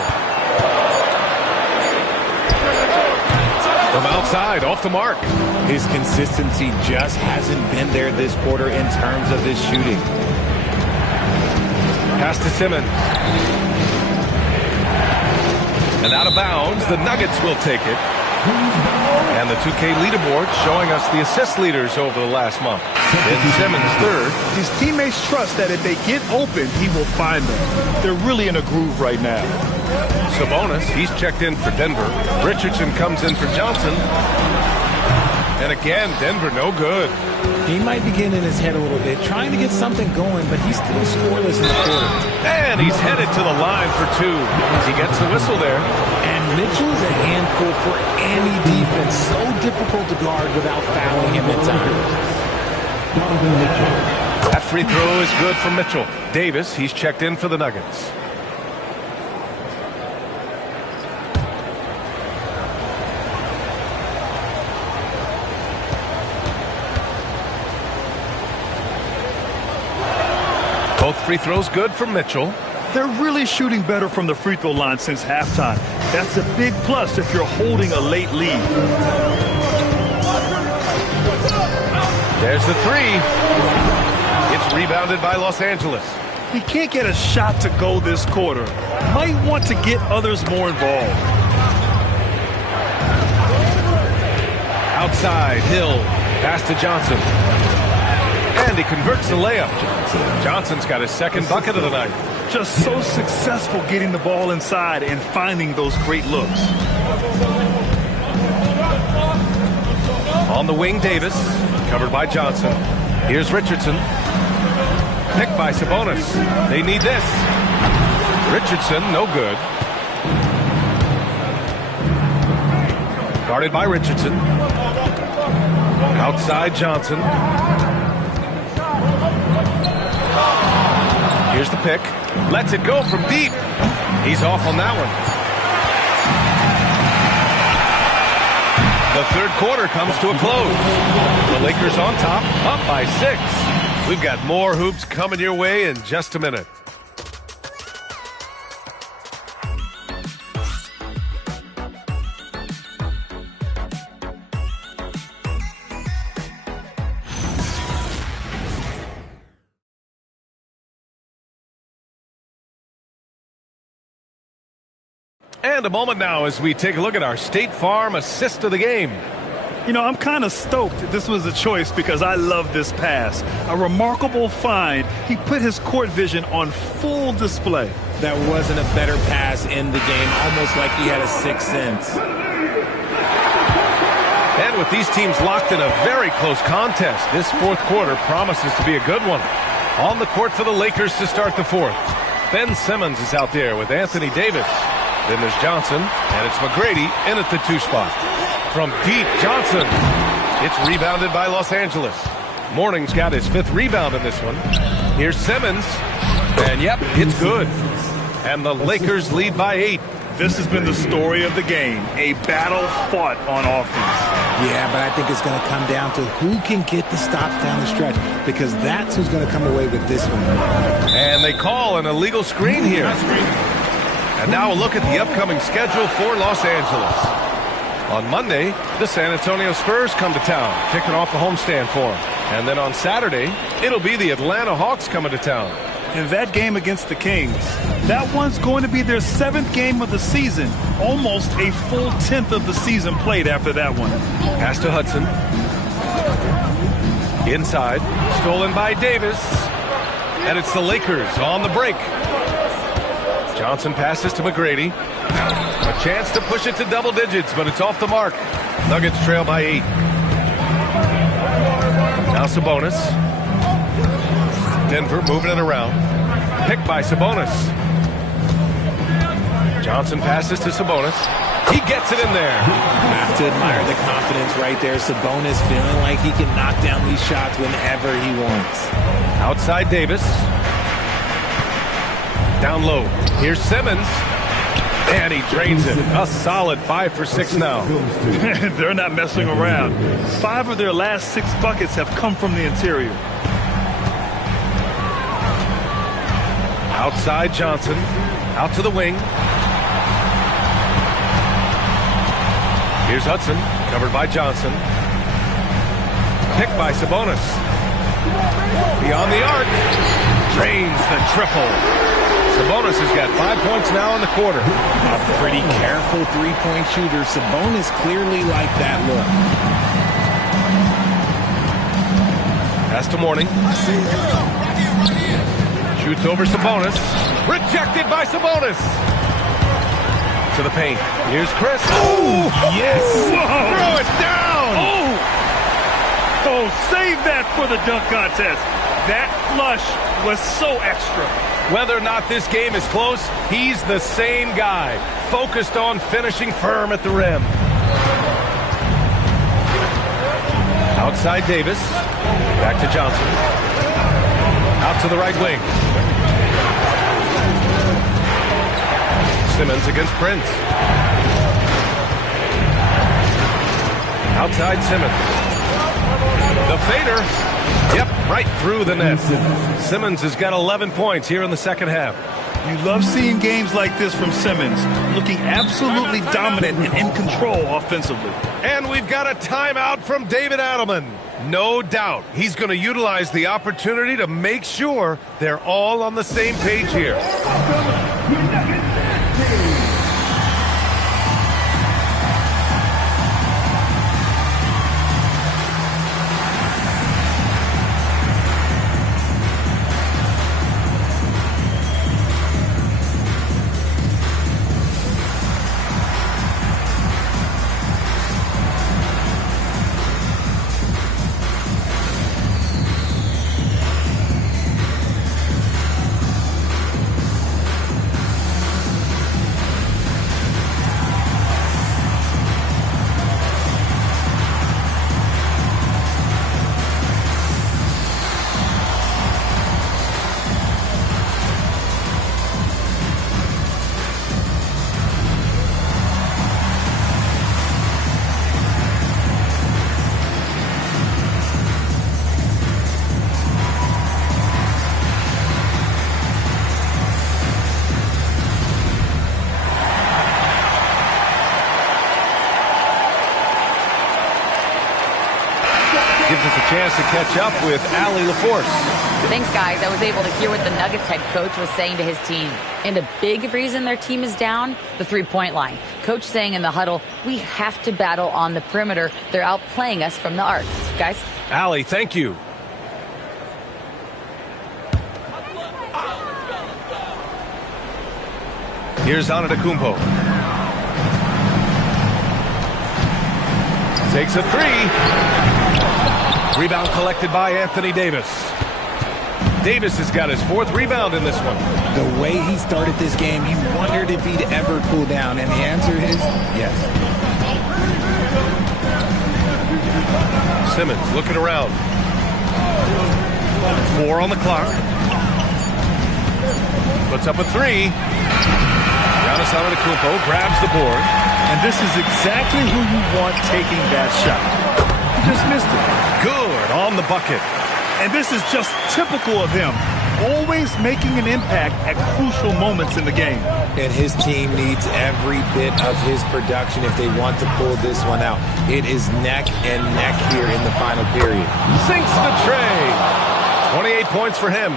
From outside, off the mark. His consistency just hasn't been there this quarter in terms of his shooting. Pass to Simmons. And out of bounds, the Nuggets will take it. And the 2K leaderboard showing us the assist leaders over the last month. Ben Simmons third. His teammates trust that if they get open, he will find them. They're really in a groove right now. Sabonis, he's checked in for Denver. Richardson comes in for Johnson. And again, Denver no good. He might be getting in his head a little bit, trying to get something going, but he's still scoreless in the quarter. And he's headed to the line for 2 as he gets the whistle there. And Mitchell is a handful for any defense. So difficult to guard without fouling him at times. That free throw is good for Mitchell. Davis, he's checked in for the Nuggets. Both free throws good for Mitchell. They're really shooting better from the free throw line since halftime. That's a big plus if you're holding a late lead. There's the 3. It's rebounded by Los Angeles. He can't get a shot to go this quarter. Might want to get others more involved. Outside, Hill. Pass to Johnson. And he converts the layup. Johnson's got his second bucket of the night. Just so successful getting the ball inside and finding those great looks. On the wing, Davis. Covered by Johnson. Here's Richardson. Picked by Sabonis. They need this. Richardson, no good. Guarded by Richardson. Outside Johnson. Here's the pick. Lets it go from deep. He's off on that one. The third quarter comes to a close. The Lakers on top, up by 6. We've got more hoops coming your way in just a minute. And a moment now as we take a look at our State Farm assist of the game. You know, I'm kind of stoked this was a choice because I love this pass. A remarkable find. He put his court vision on full display. That wasn't a better pass in the game, almost like he had a sixth sense. And with these teams locked in a very close contest, this fourth quarter promises to be a good one. On the court for the Lakers to start the fourth. Ben Simmons is out there with Anthony Davis. Then there's Johnson, and it's McGrady in at the 2 spot. From deep, Johnson. It's rebounded by Los Angeles. Morning's got his 5th rebound in this one. Here's Simmons. And yep, it's good. And the Lakers lead by 8. This has been the story of the game. A battle fought on offense. Yeah, but I think it's going to come down to who can get the stops down the stretch, because that's who's going to come away with this one. And they call an illegal screen here. And now a look at the upcoming schedule for Los Angeles. On Monday, the San Antonio Spurs come to town, kicking off a homestand for them. And then on Saturday, it'll be the Atlanta Hawks coming to town. In that game against the Kings, that one's going to be their 7th game of the season. Almost a full 10th of the season played after that one. Pass to Hudson. Inside, stolen by Davis. And it's the Lakers on the break. Johnson passes to McGrady. A chance to push it to double digits, but it's off the mark. Nuggets trail by 8. Now Sabonis. Denver moving it around. Picked by Sabonis. Johnson passes to Sabonis. He gets it in there. Have to admire the confidence right there. Sabonis feeling like he can knock down these shots whenever he wants. Outside Davis. Down low. Here's Simmons. And he drains it. A solid 5 for 6 now. They're not messing around. 5 of their last 6 buckets have come from the interior. Outside Johnson. Out to the wing. Here's Hudson. Covered by Johnson. Picked by Sabonis. Beyond the arc. Drains the triple. Sabonis has got 5 points now in the quarter. A pretty careful three-point shooter. Sabonis clearly liked that look. Pass to Mourning. Shoots over Sabonis. Rejected by Sabonis. To the paint. Here's Chris. Oh, yes. Whoa. Throw it down. Oh, save that for the dunk contest. That flush was so extra. Whether or not this game is close, he's the same guy. Focused on finishing firm at the rim. Outside Davis. Back to Johnson. Out to the right wing. Simmons against Prince. Outside Simmons. The fader. Yep, right through the net. Simmons has got 11 points here in the second half. You love seeing games like this from Simmons, looking absolutely dominant and in control offensively. And we've got a timeout from David Adelman. No doubt he's going to utilize the opportunity to make sure they're all on the same page here. Gives us a chance to catch up with Allie LaForce. Thanks, guys. I was able to hear what the Nuggets head coach was saying to his team. And a big reason their team is down, the three-point line. Coach saying in the huddle, we have to battle on the perimeter. They're outplaying us from the arc. Guys? Allie, thank you. Here's Antetokounmpo. Takes a three. Rebound collected by Anthony Davis. Davis has got his 4th rebound in this one. The way he started this game, you wondered if he'd ever cool down, and the answer is yes. Simmons looking around. 4 on the clock. Puts up a 3. Giannis Antetokounmpo grabs the board. And this is exactly who you want taking that shot. He just missed it. Good on the bucket. And this is just typical of him. Always making an impact at crucial moments in the game. And his team needs every bit of his production if they want to pull this one out. It is neck and neck here in the final period. Sinks the tray. 28 points for him.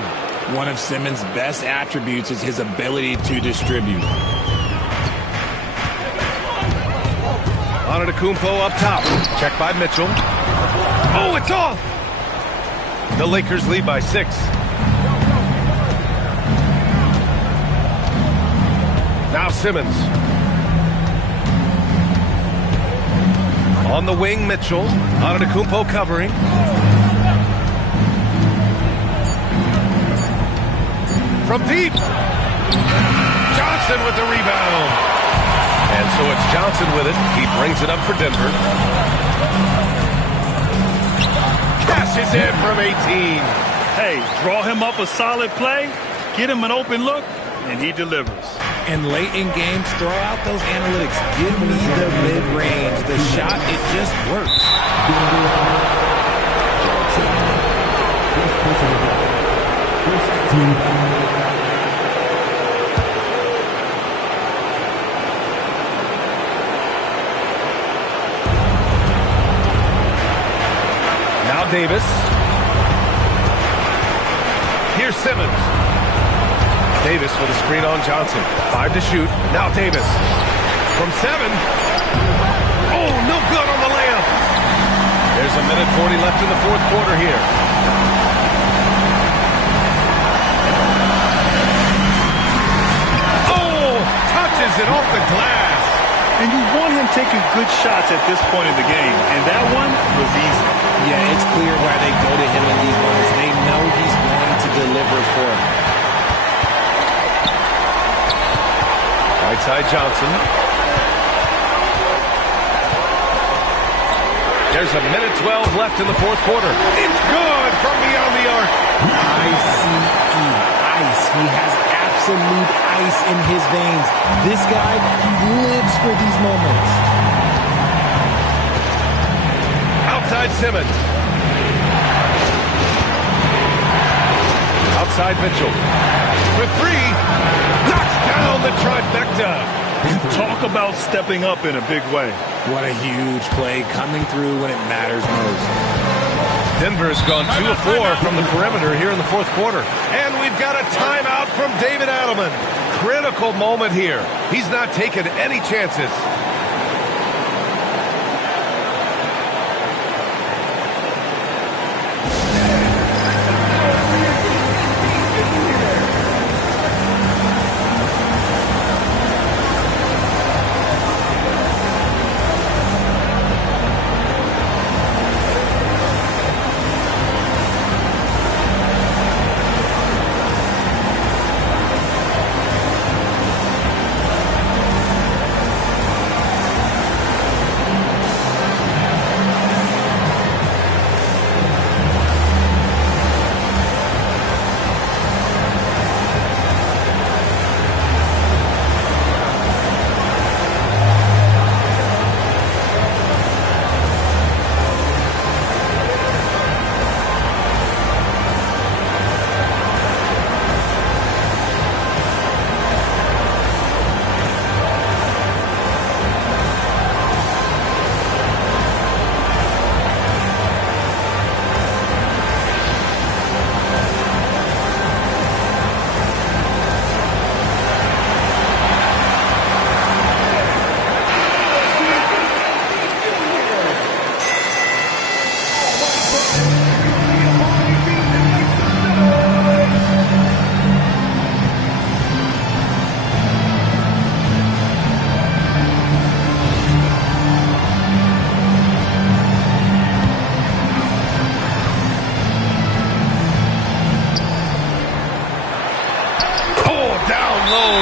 One of Simmons' best attributes is his ability to distribute. Antetokounmpo up top. Checked by Mitchell. Oh, it's off! The Lakers lead by 6. Now Simmons. On the wing, Mitchell. Antetokounmpo covering. From deep. Johnson with the rebound. And so it's Johnson with it. He brings it up for Denver. Cashes in from 18. Hey, draw him up a solid play, get him an open look, and he delivers. And late in games, throw out those analytics. Give me the mid-range. The shot, it just works. Now Davis. Here's Simmons. Davis with a screen on Johnson. 5 to shoot. Now Davis. From 7. Oh, no good on the layup. There's a minute 40 left in the fourth quarter here. Oh, touches it off the glass. And you want him taking good shots at this point in the game. And that one was easy. Yeah, it's clear why they go to him in these moments. They know he's going to deliver for them. Right side Johnson. There's a minute 12 left in the fourth quarter. It's good from beyond the arc. ICE. Ice. He has absolute ice in his veins. This guy lives for these moments. Outside Simmons. Outside Mitchell. For 3. Knocks down the trifecta. You talk about stepping up in a big way. What a huge play coming through when it matters most. Denver's gone 2 of 4 from the perimeter here in the fourth quarter. And we've got a timeout from David Adelman. Critical moment here. He's not taking any chances.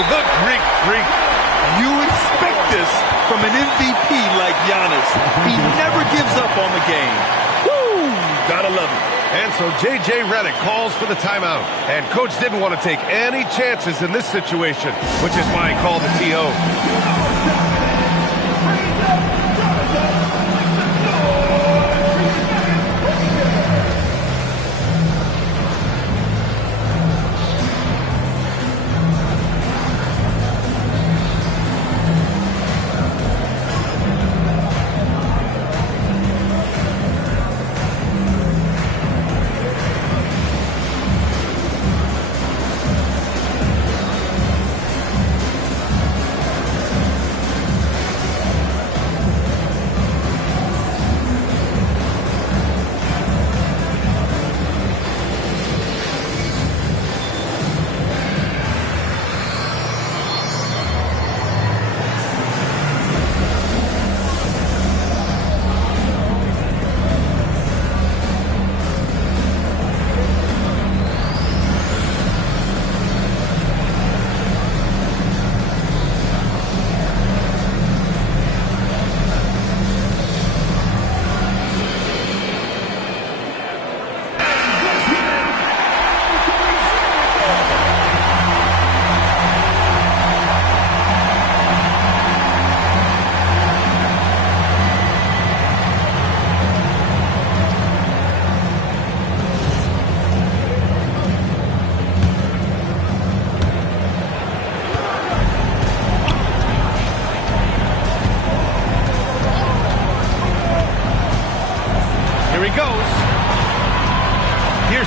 the Greek freak. You expect this from an MVP like Giannis. He never gives up on the game. Woo! Gotta love it. And so J.J. Redick calls for the timeout. And Coach didn't want to take any chances in this situation, which is why he called the T.O.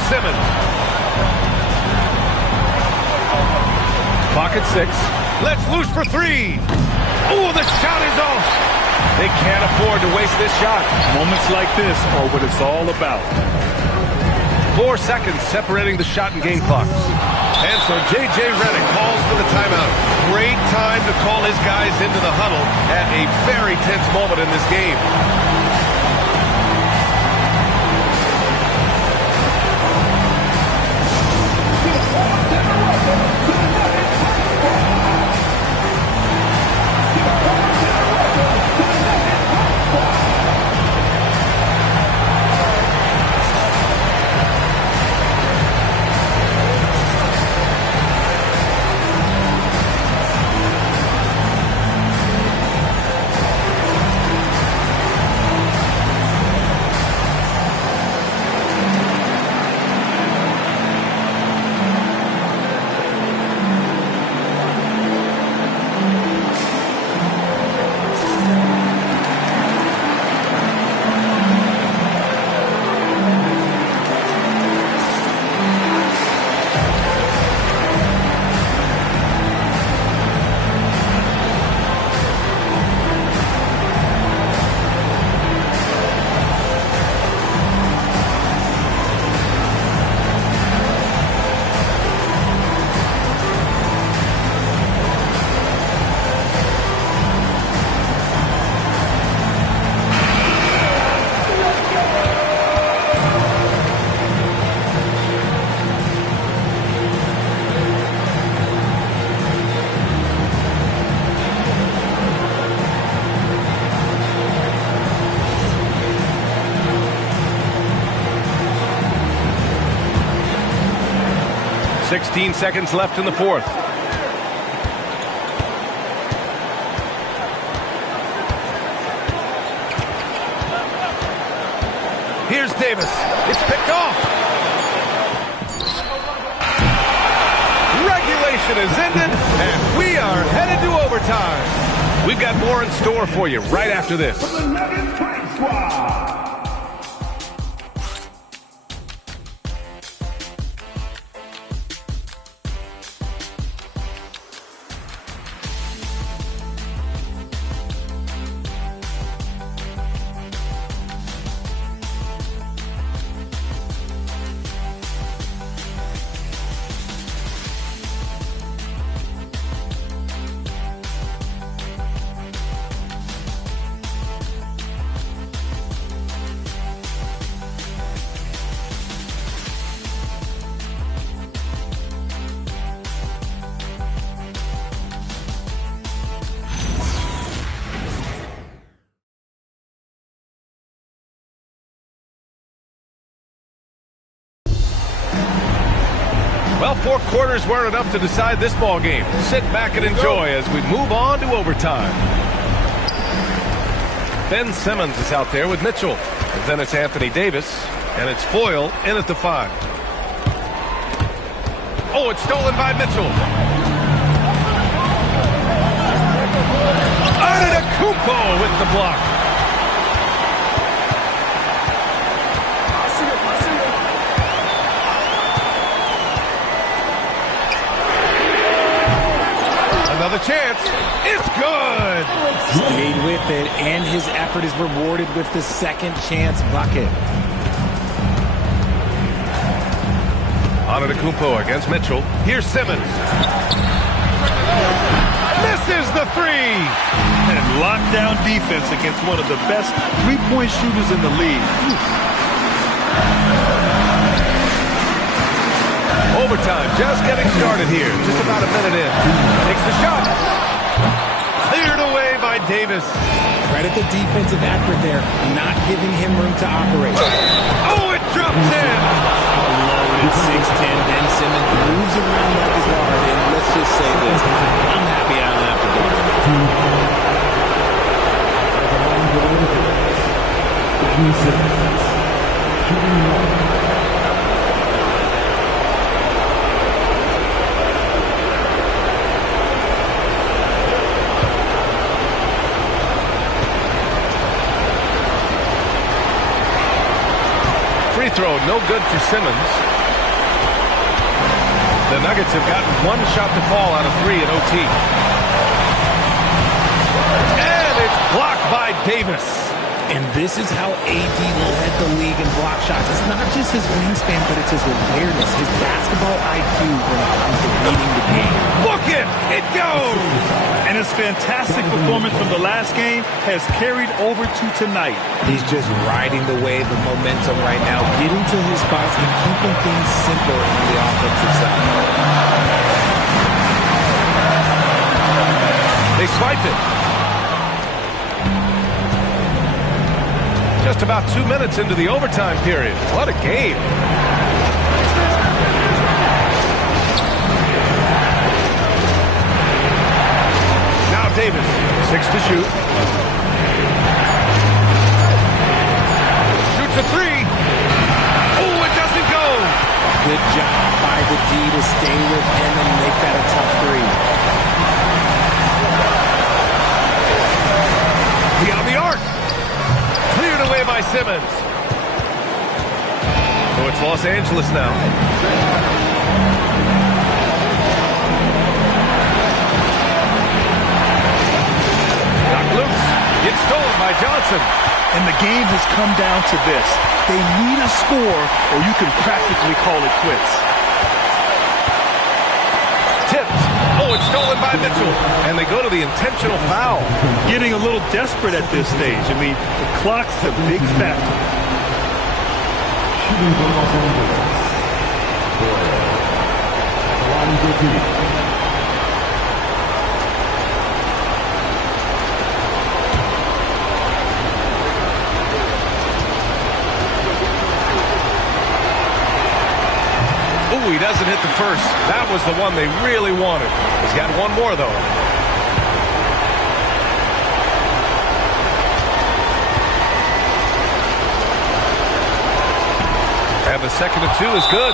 Simmons. Clock at 6. Let's loose for 3. Oh, the shot is off. They can't afford to waste this shot. Moments like this are what it's all about. 4 seconds separating the shot and game clocks. And so J.J. Redick calls for the timeout. Great time to call his guys into the huddle at a very tense moment in this game. Sixteen seconds left in the fourth. Here's Davis. It's picked off. Regulation is ended, and we are headed to overtime. We've got more in store for you right after this. Well, 4 quarters weren't enough to decide this ball game. Sit back and enjoy as we move on to overtime. Ben Simmons is out there with Mitchell. And then it's Anthony Davis, and it's Foyle in at the 5. Oh, it's stolen by Mitchell. Antetokounmpo with the block. Another chance. It's good. Stayed with it, and his effort is rewarded with the second chance bucket. Antetokounmpo against Mitchell. Here's Simmons. Misses the 3. And lockdown defense against one of the best three-point shooters in the league. Overtime just getting started here. Just about a minute in. Takes the shot. Cleared away by Davis. Credit the defensive effort there, not giving him room to operate. Oh, it drops in. Alone at 6'10", Ben Simmons moves around like a guard, and let's just say this. I'm happy I don't have to guard him. Free throw no good for Simmons. The Nuggets have gotten one shot to fall out of 3 in OT. And it's blocked by Davis. And this is how AD led the league in block shots. It's not just his wingspan, but it's his awareness, his basketball IQ when it comes to reading the game. Book it! It goes! And his fantastic performance from the last game has carried over to tonight. He's just riding the wave of momentum right now, getting to his spots and keeping things simple on the offensive side. They swipe it. Just about 2 minutes into the overtime period. What a game. Now Davis, 6 to shoot. Shoots a 3. Oh, it doesn't go. Good job by the D to stay with him and make that a tough 3. Beyond the arc. Cleared away by Simmons. So it's Los Angeles now. Knocked loose. Gets stolen by Johnson. And the game has come down to this. They need a score or you can practically call it quits. Tipped. Oh, it's stolen by Mitchell. And they go to the intentional foul. Getting a little desperate at this stage. I mean, the clock's a big factor. Shooting for Los Angeles. Line 15. Ooh, he doesn't hit the first. That was the one they really wanted. He's got one more, though. And the second of 2 is good.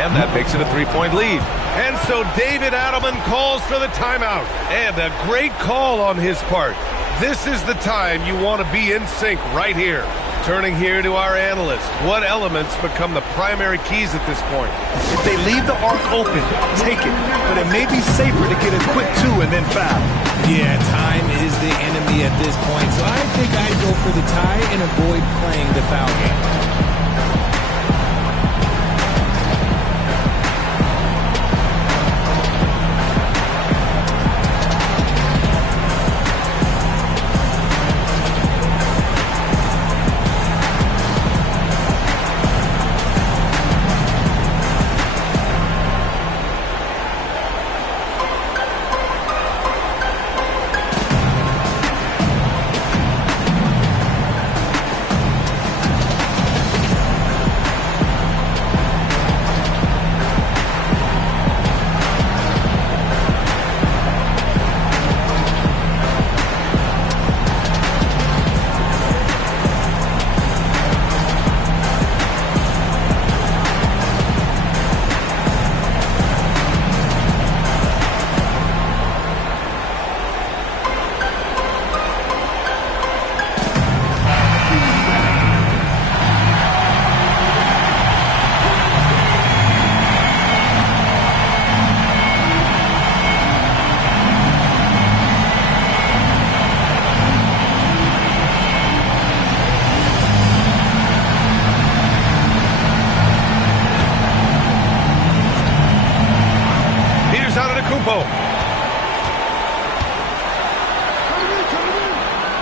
And that makes it a 3-point lead. And so David Adelman calls for the timeout. And a great call on his part. This is the time you want to be in sync right here. Turning here to our analyst. What elements become the primary keys at this point? If they leave the arc open, take it. But it may be safer to get a quick 2 and then foul. Yeah, time is the enemy at this point. So I think I'd go for the tie and avoid playing the foul game.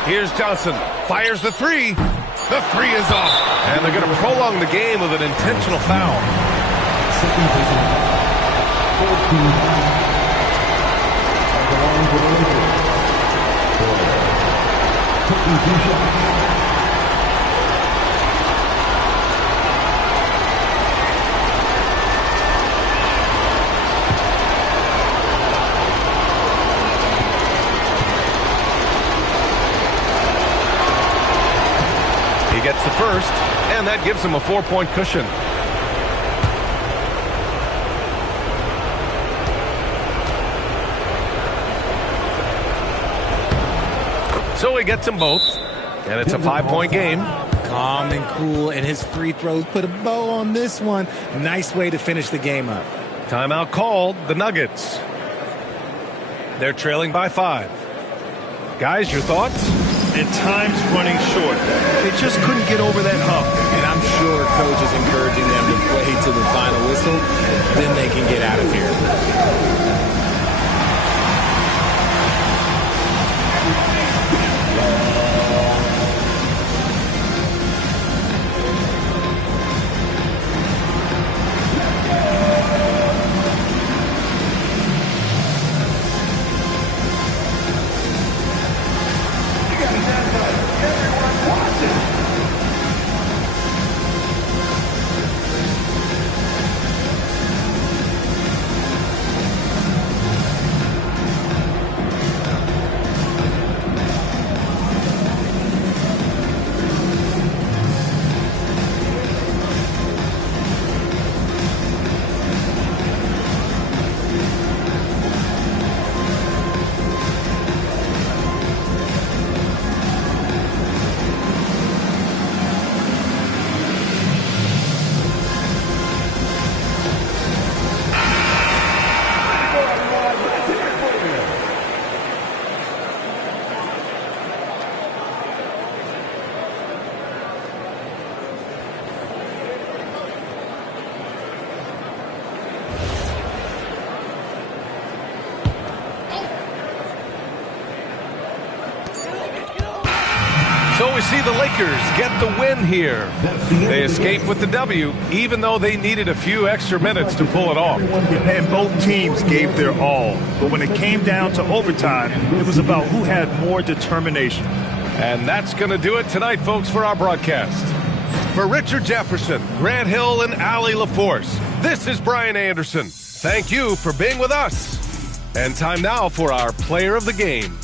Here's Johnson. Fires the 3. The 3 is off. And they're going to prolong the game with an intentional foul. Second personal foul. 14. Taking 2 shots. Gets the first, and that gives him a 4-point cushion. So he gets them both, and it's a 5-point game. calm and cool, and his free throws put a bow on this one. Nice way to finish the game up. Timeout called, the Nuggets. They're trailing by 5. Guys, your thoughts? And time's running short. They just couldn't get over that hump. And I'm sure coach is encouraging them to play to the final whistle. Then they can get out of here. So we see the Lakers get the win here. They escape with the W, even though they needed a few extra minutes to pull it off. And both teams gave their all. But when it came down to overtime, it was about who had more determination. And that's going to do it tonight, folks, for our broadcast. For Richard Jefferson, Grant Hill, and Allie LaForce, this is Brian Anderson. Thank you for being with us. And time now for our player of the game.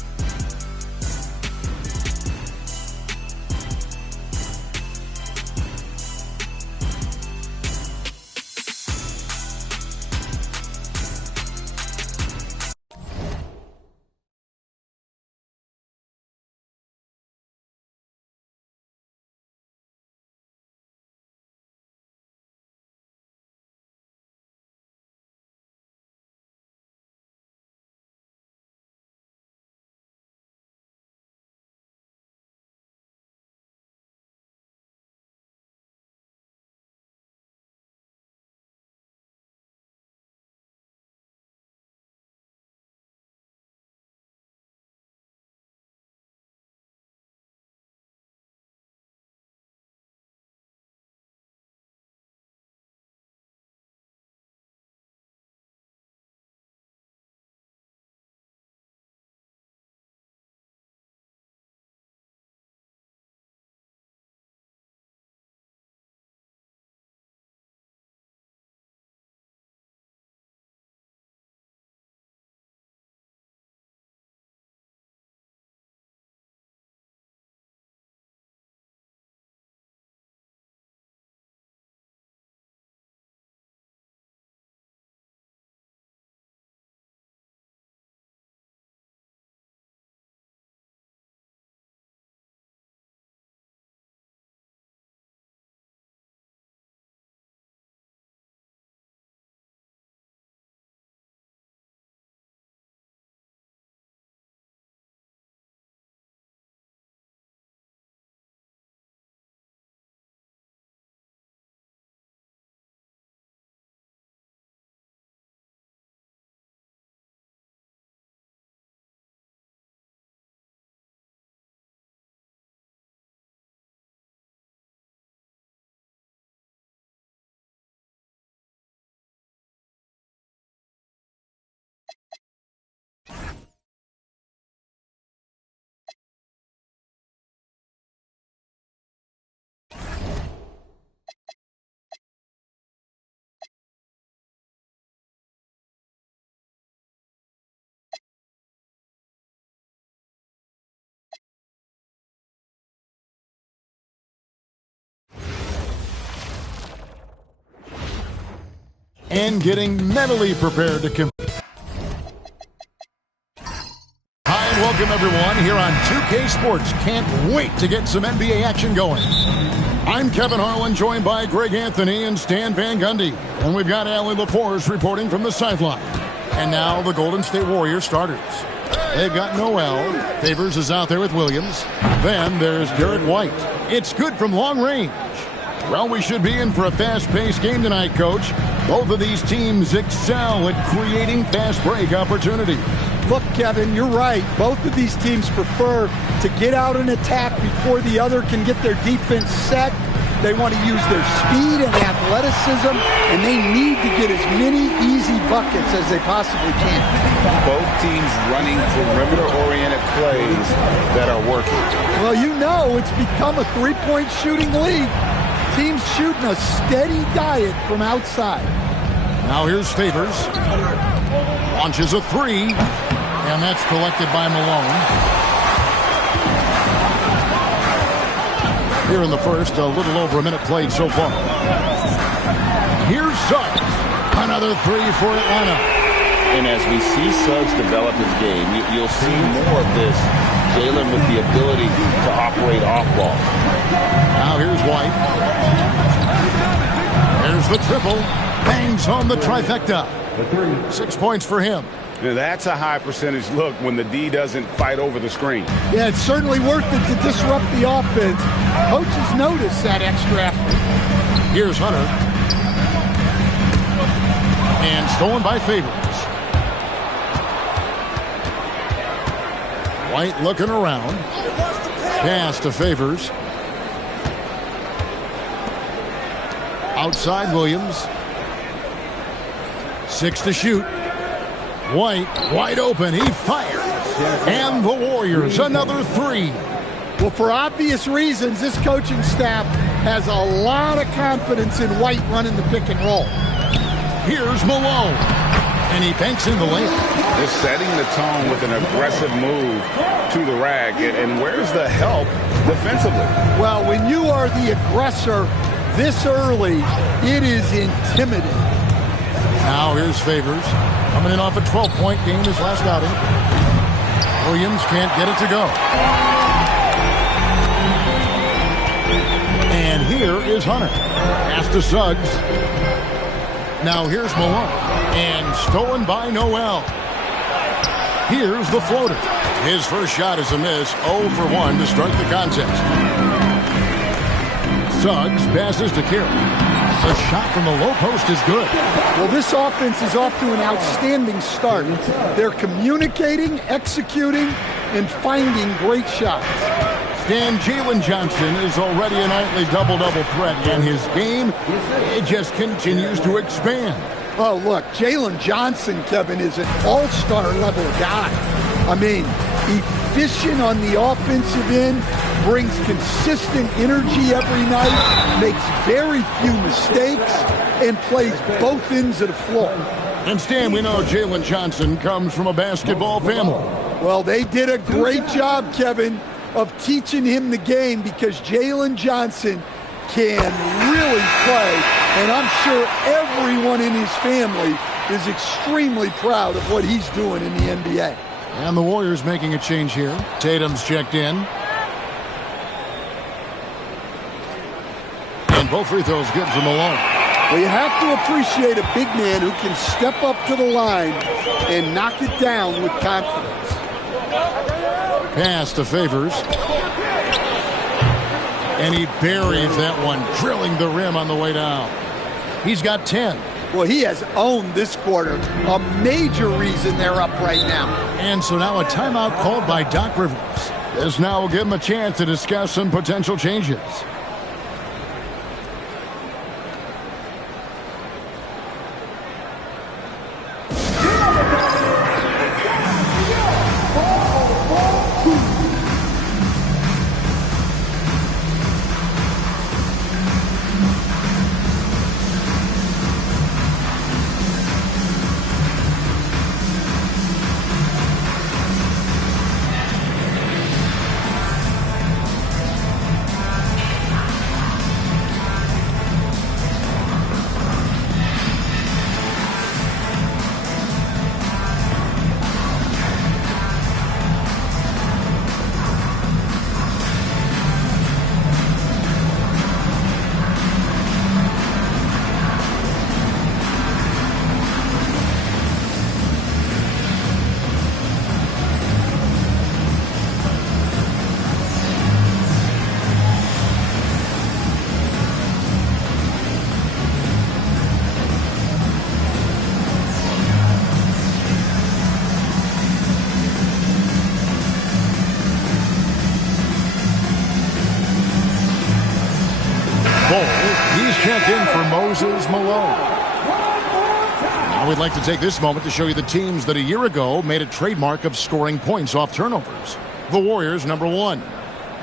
And getting mentally prepared to compete. Hi, and welcome Welcome, everyone, here on 2K Sports. Can't wait to get some NBA action going. I'm Kevin Harlan, joined by Greg Anthony and Stan Van Gundy. And we've got Allie LaForce reporting from the sideline. And now the Golden State Warriors starters. They've got Noel. Favors is out there with Williams. Then there's Derek White. It's good from long range. Well, we should be in for a fast-paced game tonight, Coach. Both of these teams excel at creating fast break opportunities. Look, Kevin, you're right. Both of these teams prefer to get out and attack before the other can get their defense set. They want to use their speed and athleticism, and they need to get as many easy buckets as they possibly can. Both teams running perimeter-oriented plays that are working. Well, you know it's become a three-point shooting league. Teams shooting a steady diet from outside. Now here's Favors. Launches a three, and that's collected by Malone. Here in the first, a little over a minute played so far. Here's Suggs. Another three for Atlanta. And as we see Suggs develop his game, you'll see more of this. Jalen with the ability to operate off ball. Now here's White. There's the triple. Bangs home the trifecta. 6 points for him. Now that's a high percentage look when the D doesn't fight over the screen. Yeah, it's certainly worth it to disrupt the offense. Coaches notice that extra effort. Here's Hunter. And stolen by Favors. White looking around. Pass to Favors. Outside Williams. 6 to shoot. White, wide open. He fires. And the Warriors, another three. Well, for obvious reasons, this coaching staff has a lot of confidence in White running the pick and roll. Here's Malone. And he banks in the layup. They're setting the tone with an aggressive move to the rack. And where's the help defensively? Well, when you are the aggressor this early, it is intimidating. Now here's Favors. Coming in off a 12-point game his last outing. Williams can't get it to go. And here is Hunter. Pass to Suggs. Now here's Malone. And stolen by Noel. Here's the floater. His first shot is a miss. 0 for 1 to start the contest. Suggs passes to Carroll. The shot from the low post is good. Well, this offense is off to an outstanding start. They're communicating, executing, and finding great shots. Stan, Jalen Johnson is already a nightly double-double threat, and his game, it just continues to expand. Oh, look, Jalen Johnson, Kevin, is an all-star level guy. I mean, efficient on the offensive end, brings consistent energy every night, makes very few mistakes, and plays both ends of the floor. And Stan, we know Jalen Johnson comes from a basketball family. Well, they did a great job, Kevin, of teaching him the game because Jalen Johnson can really play, and I'm sure everyone in his family is extremely proud of what he's doing in the NBA. And the Warriors making a change here. Tatum's checked in. And both free throws good for Malone. Well, you have to appreciate a big man who can step up to the line and knock it down with confidence. Pass to Favors. And he buries that one, drilling the rim on the way down. He's got 10. Well, he has owned this quarter, a major reason they're up right now. And so now a timeout called by Doc Rivers. This now will give him a chance to discuss some potential changes. Moses Malone. Now we'd like to take this moment to show you the teams that a year ago made a trademark of scoring points off turnovers. The Warriors, number 1. The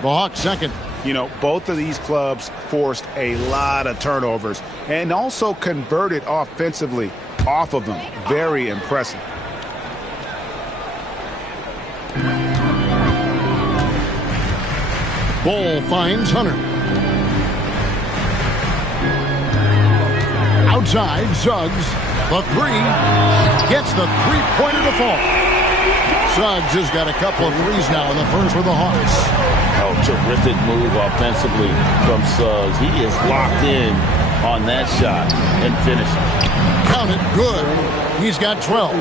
Hawks, second. You know, both of these clubs forced a lot of turnovers and also converted offensively off of them. Very impressive. Ball finds Hunter. Outside, Suggs. The three. Gets the three-pointer to fall. Suggs has got a couple of threes now in the first for the Hawks. Oh, terrific move offensively from Suggs. He is locked in on that shot and finishes. Count it, good. He's got 12.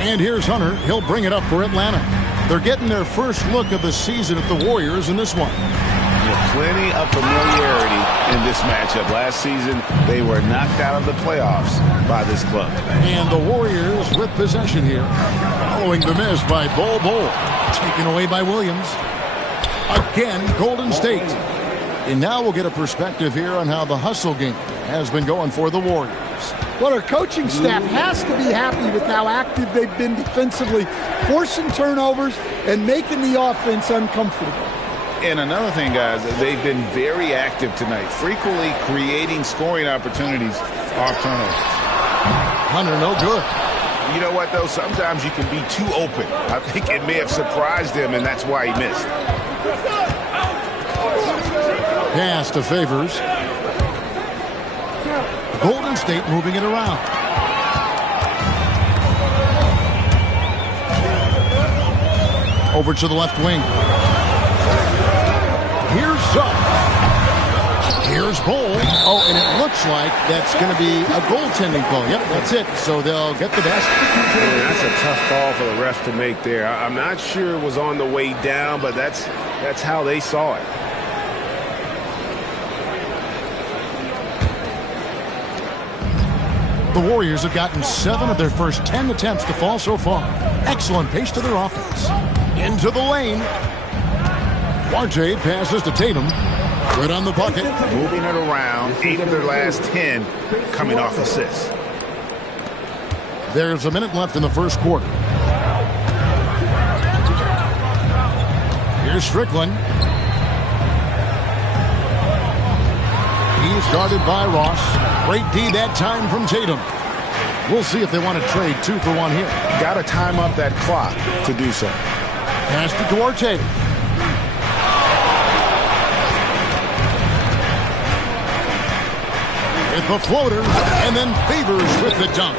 And here's Hunter. He'll bring it up for Atlanta. They're getting their first look of the season at the Warriors in this one. Plenty of familiarity in this matchup. Last season, they were knocked out of the playoffs by this club. And the Warriors with possession here. Following the miss by Bol. Taken away by Williams. Again, Golden State. And now we'll get a perspective here on how the hustle game has been going for the Warriors. Well, our coaching staff has to be happy with how active they've been defensively, forcing turnovers and making the offense uncomfortable. And another thing, guys, they've been very active tonight, frequently creating scoring opportunities off turnovers. Hunter, no good. You know what, though? Sometimes you can be too open. I think it may have surprised him, and that's why he missed. Pass to Favors. Golden State moving it around. Over to the left wing. Here's Suggs. Here's Bol. Oh, and it looks like that's going to be a goaltending call. Yep, that's it. So they'll get the basket. Yeah, that's a tough call for the ref to make there. I'm not sure it was on the way down, but that's how they saw it. The Warriors have gotten 7 of their first 10 attempts to fall so far. Excellent pace to their offense. Into the lane. Duarte passes to Tatum. Good on the bucket. Moving it around. 8 of their last 10 coming off assists. There's a minute left in the first quarter. Here's Strickland. He's guarded by Ross. Great D that time from Tatum. We'll see if they want to trade 2 for 1 here. Got to time up that clock to do so. Pass to Duarte. With the floater, and then Favors with the dunk.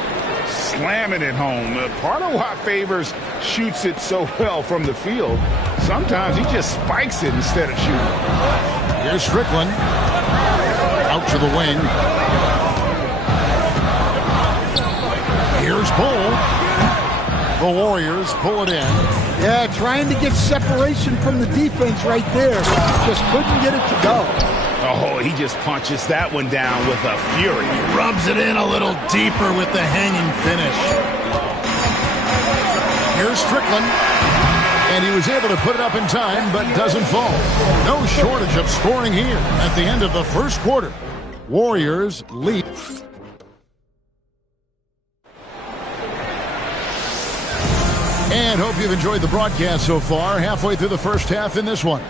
Slamming it home. Part of why Favors shoots it so well from the field, sometimes he just spikes it instead of shooting. Here's Strickland. Out to the wing. Here's Bol. The Warriors pull it in. Yeah, trying to get separation from the defense right there. Just couldn't get it to go. Oh, he just punches that one down with a fury. Rubs it in a little deeper with the hanging finish. Here's Strickland. And he was able to put it up in time, but doesn't fall. No shortage of scoring here at the end of the first quarter. Warriors lead. And hope you've enjoyed the broadcast so far. Halfway through the first half in this one.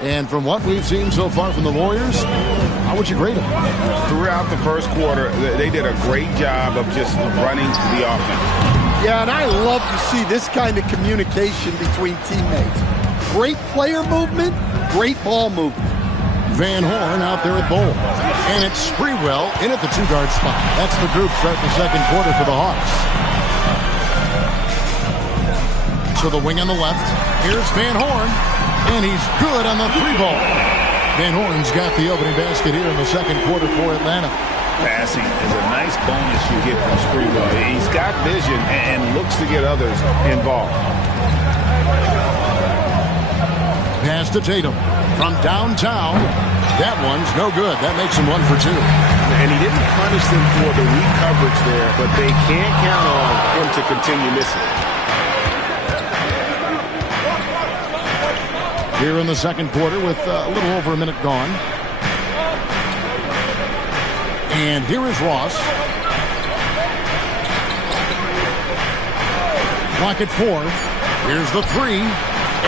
And from what we've seen so far from the Warriors, how would you grade them? Throughout the first quarter, they did a great job of just running the offense. Yeah, and I love to see this kind of communication between teammates. Great player movement, great ball movement. Van Horn out there at Bol. And it's Sprewell in at the 2-guard spot. That's the group starting the second quarter for the Hawks. To the wing on the left. Here's Van Horn. And he's good on the 3-ball. Van Horn's got the opening basket here in the second quarter for Atlanta. Passing is a nice bonus you get from Sprewell. He's got vision and looks to get others involved. Pass to Tatum from downtown. That one's no good. That makes him 1 for 2. And he didn't punish them for the weak coverage there, but they can't count on him to continue missing. here in the second quarter with a little over a minute gone. And here is Ross. Clock at 4. Here's the 3.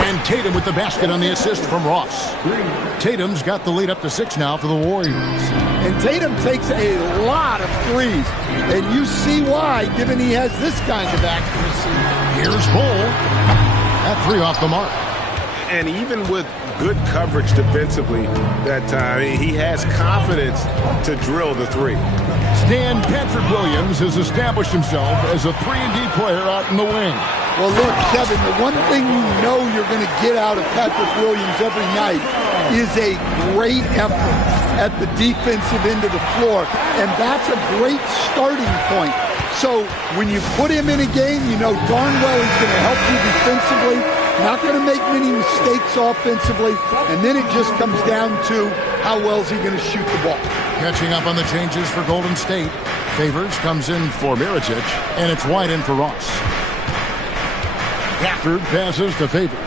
And Tatum with the basket on the assist from Ross. Tatum's got the lead up to 6 now for the Warriors. And Tatum takes a lot of threes. And you see why, given he has this kind of accuracy. Here's Bull. That 3 off the mark. And even with good coverage defensively that time, he has confidence to drill the 3. Stan Patrick Williams has established himself as a 3-and-D player out in the wing. Well, look, Kevin, the one thing you know you're going to get out of Patrick Williams every night is a great effort at the defensive end of the floor, and that's a great starting point. So when you put him in a game, you know darn well he's going to help you defensively, not going to make many mistakes offensively, and then it just comes down to how well is he going to shoot the ball. Catching up on the changes for Golden State. Favors comes in for Mirotic, and it's wide in for Ross. Gafford passes to Favors.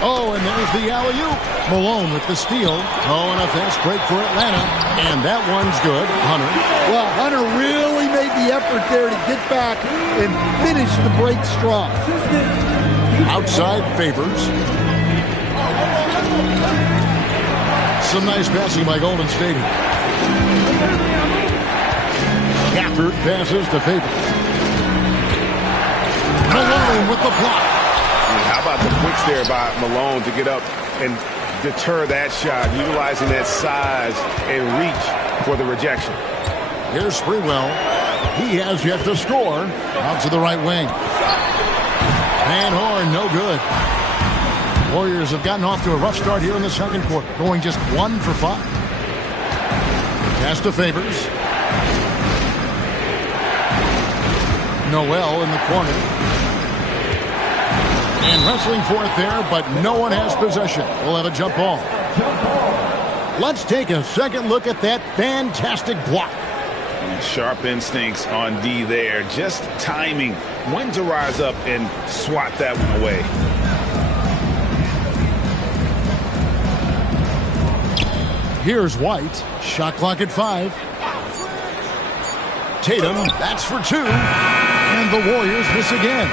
Oh, and there's the alley-oop. Malone with the steal. Oh, and a fast break for Atlanta. And that one's good. Hunter. Well, Hunter really made the effort there to get back and finish the break strong. Outside Favors. Some nice passing by Golden State. Gafford passes to Favors. Malone with the block. How about the quicks there by Malone to get up and deter that shot, utilizing that size and reach for the rejection. Here's Sprewell. He has yet to score. Out to the right wing. Van Horn, no good. Warriors have gotten off to a rough start here in the second quarter, going just 1 for 5. Pass to Favors. Noel in the corner. And wrestling for it there, but no one has possession. We'll have a jump ball. Let's take a second look at that fantastic block. Sharp instincts on D there. Just timing when to rise up and swat that one away. Here's White. Shot clock at 5. Tatum, that's for 2. And the Warriors miss again.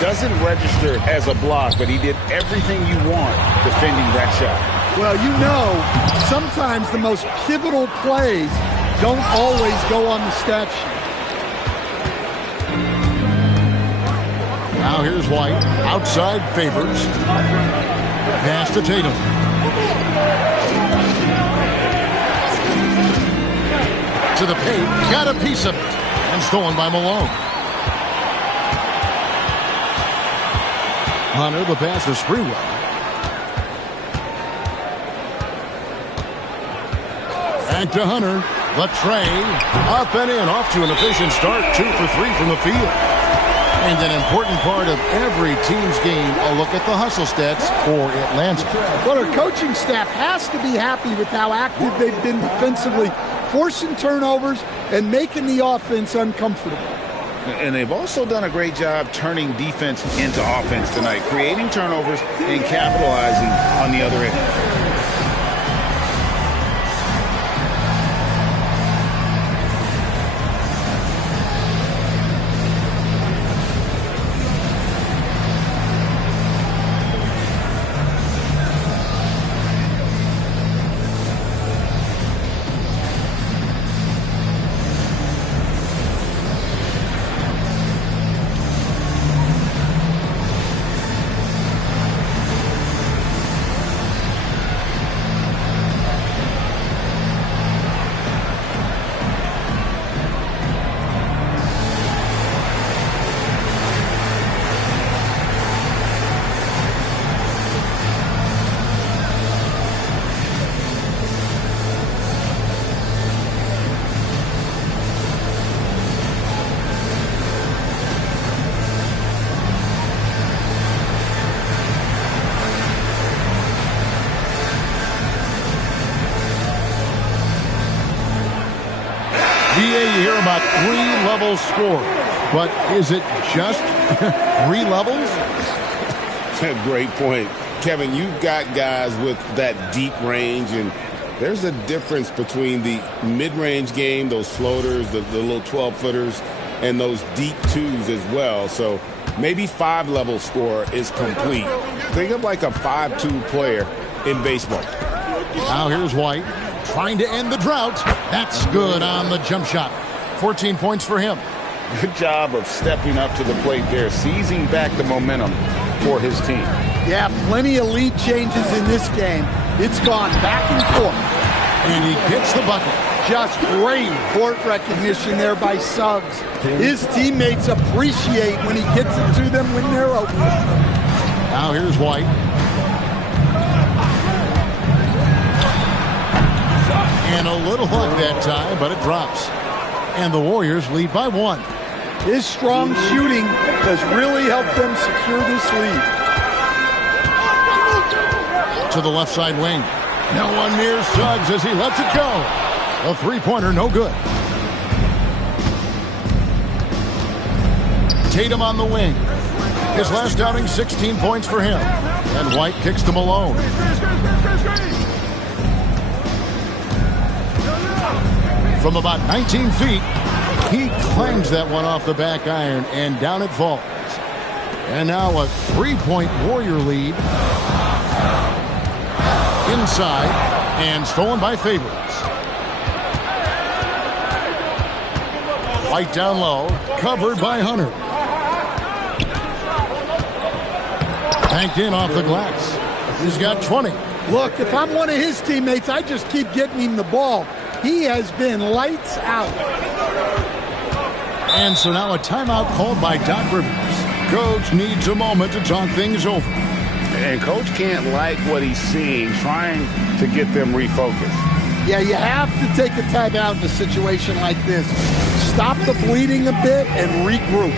Doesn't register as a block, but he did everything you want defending that shot. Well, you know, sometimes the most pivotal plays don't always go on the stat sheet. Now here's White. Outside Favors. Pass to Tatum. To the paint. Got a piece of it. And stolen by Malone. Hunter, the pass to Sprewell. Back to Hunter. The tray. Up and in. Off to an efficient start. 2 for 3 from the field. And an important part of every team's game, a look at the hustle stats for Atlanta. Well, our coaching staff has to be happy with how active they've been defensively, forcing turnovers and making the offense uncomfortable. And they've also done a great job turning defense into offense tonight, creating turnovers and capitalizing on the other end. You hear about 3-level score, but is it just 3 levels? Great point. Kevin, you've got guys with that deep range, and there's a difference between the mid-range game, those floaters, the little 12-footers, and those deep twos as well. So maybe 5-level score is complete. Think of like a 5-2 player in baseball. Now here's White trying to end the drought. That's good on the jump shot. 14 points for him. Good job of stepping up to the plate there, seizing back the momentum for his team. Yeah, plenty of lead changes in this game. It's gone back and forth. And he gets the bucket. Just great court recognition there by Suggs. His teammates appreciate when he gets it to them when they're open. Now here's White. And a little luck that time, but it drops. And the Warriors lead by 1. His strong shooting has really helped them secure this lead. To the left side wing. No one near Suggs as he lets it go. A three-pointer, no good. Tatum on the wing. His last outing, 16 points for him. And White kicks to Malone. From about 19 feet, he clangs that one off the back iron, and down it falls. And now a three-point Warrior lead. Inside, and stolen by Favors. White down low, covered by Hunter. Banked in off the glass. He's got 20. Look, if I'm one of his teammates, I just keep getting him the ball. He has been lights out. And so now a timeout called by Doc Rivers. Coach needs a moment to talk things over. And Coach can't like what he's seeing, trying to get them refocused. Yeah, you have to take a timeout in a situation like this. Stop the bleeding a bit and regroup.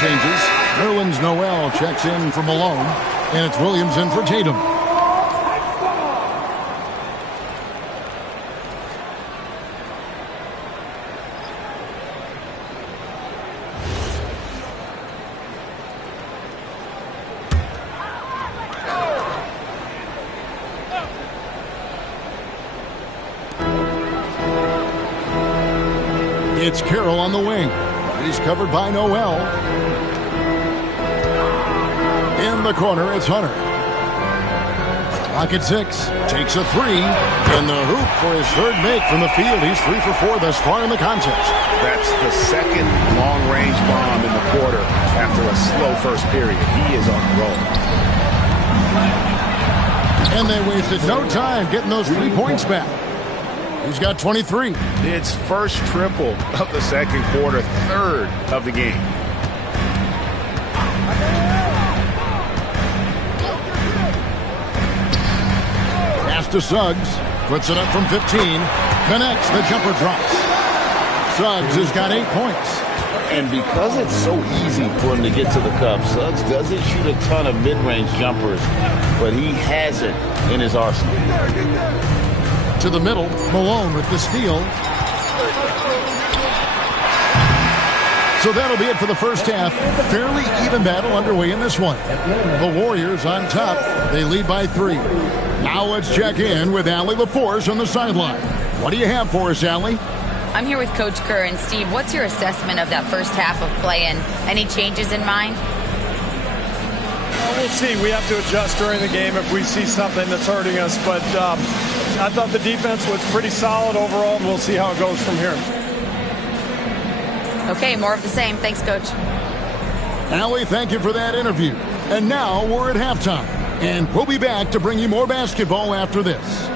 Changes. Nerlens Noel checks in for Malone, and it's Williams in for Tatum. It's Carroll on the wing. He's covered by Noel. In the corner, it's Hunter. Clock at 6. Takes a three. In the hoop for his third make from the field. He's 3 for 4 thus far in the contest. That's the second long-range bomb in the quarter after a slow first period. He is on the roll. And they wasted no time getting those 3 points back. He's got 23. It's first triple of the second quarter, third of the game. Pass to Suggs. Puts it up from 15. Connects. The jumper drops. Suggs has got 8 points. And because it's so easy for him to get to the cup, Suggs doesn't shoot a ton of mid-range jumpers, but he has it in his arsenal. To the middle, Malone with the steal. So that'll be it for the first half. Fairly even battle underway in this one. The Warriors on top. They lead by 3. Now let's check in with Allie LaForce on the sideline. What do you have for us, Allie? I'm here with Coach Kerr. And Steve, what's your assessment of that first half of play and any changes in mind? We'll see. We have to adjust during the game if we see something that's hurting us. But I thought the defense was pretty solid overall, and we'll see how it goes from here. Okay, more of the same. Thanks, Coach. Allie, thank you for that interview. And now we're at halftime. And we'll be back to bring you more basketball after this.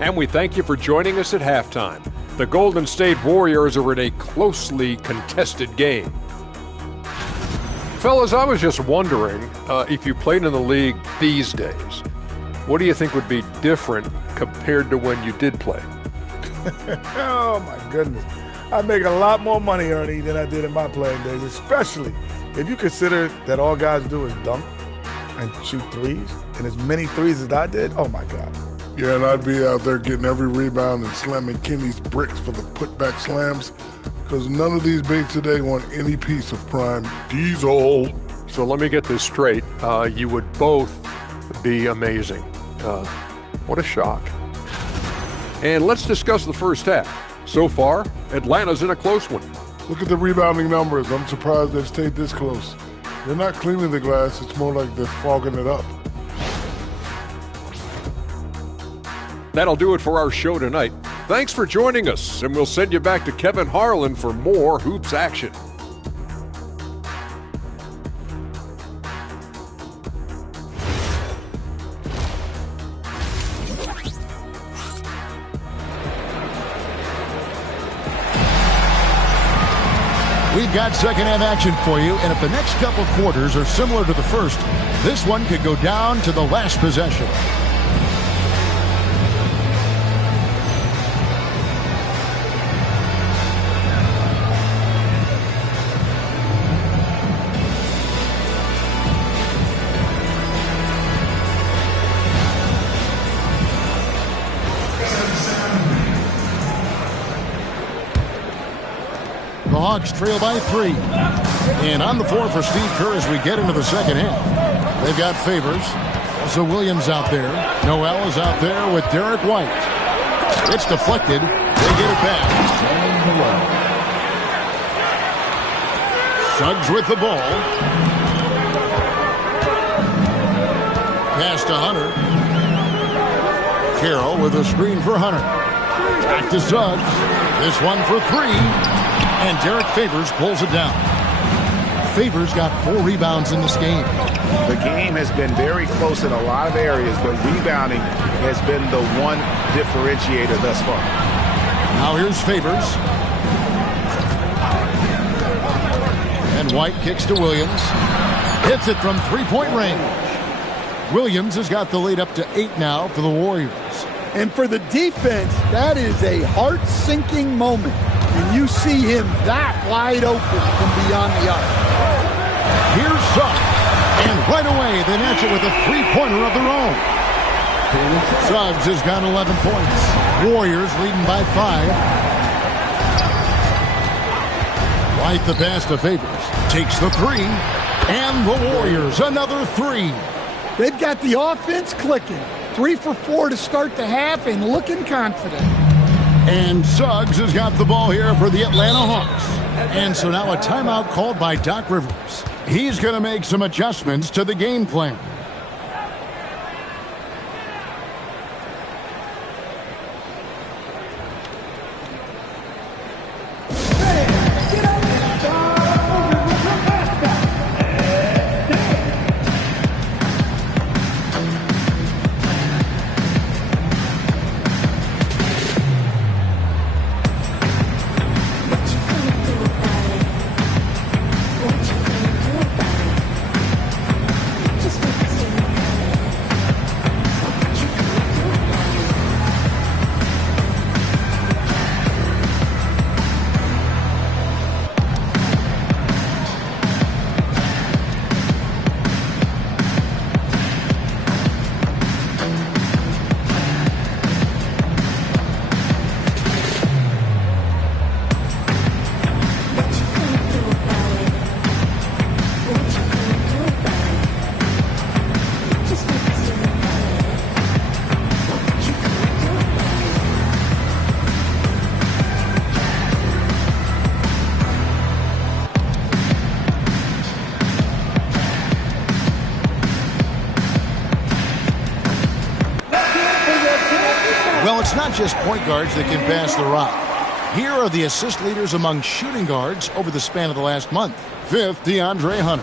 And we thank you for joining us at halftime. The Golden State Warriors are in a closely contested game. Fellas, I was just wondering if you played in the league these days, what do you think would be different compared to when you did play? Oh, my goodness. I make a lot more money, Ernie, than I did in my playing days, especially if you consider that all guys do is dunk and shoot threes, and as many threes as I did, oh, my God. Yeah, and I'd be out there getting every rebound and slamming Kenny's bricks for the putback slams, because none of these bigs today want any piece of prime diesel. So let me get this straight. You would both be amazing. What a shock. And let's discuss the first half. So far, Atlanta's in a close one. Look at the rebounding numbers. I'm surprised they've stayed this close. They're not cleaning the glass. It's more like they're fogging it up. That'll do it for our show tonight. Thanks for joining us, and we'll send you back to Kevin Harlan for more hoops action. We've got second half action for you, and if the next couple quarters are similar to the first, this one could go down to the last possession. The Hawks trail by 3. And on the floor for Steve Kerr as we get into the second half. They've got Favors. Also Williams out there. Noel is out there with Derek White. It's deflected. They get it back. Suggs with the ball. Pass to Hunter. Carroll with a screen for Hunter. Back to Suggs. This one for 3. And Derek Favors pulls it down. Favors got 4 rebounds in this game. The game has been very close in a lot of areas, but rebounding has been the one differentiator thus far. Now here's Favors. And White kicks to Williams. Hits it from three-point range. Williams has got the lead up to 8 now for the Warriors. And for the defense, that is a heart-sinking moment. And you see him that wide open from beyond the arc. Here's Suggs. And right away, they match it with a three-pointer of their own. Suggs has got 11 points. Warriors leading by 5. White the pass to Favors. Takes the 3. And the Warriors, another 3. They've got the offense clicking. 3 for 4 to start the half and looking confident. And Suggs has got the ball here for the Atlanta Hawks. And so now a timeout called by Doc Rivers. He's going to make some adjustments to the game plan. it's not just point guards that can pass the rock. Here are the assist leaders among shooting guards over the span of the last month. 5th, DeAndre Hunter.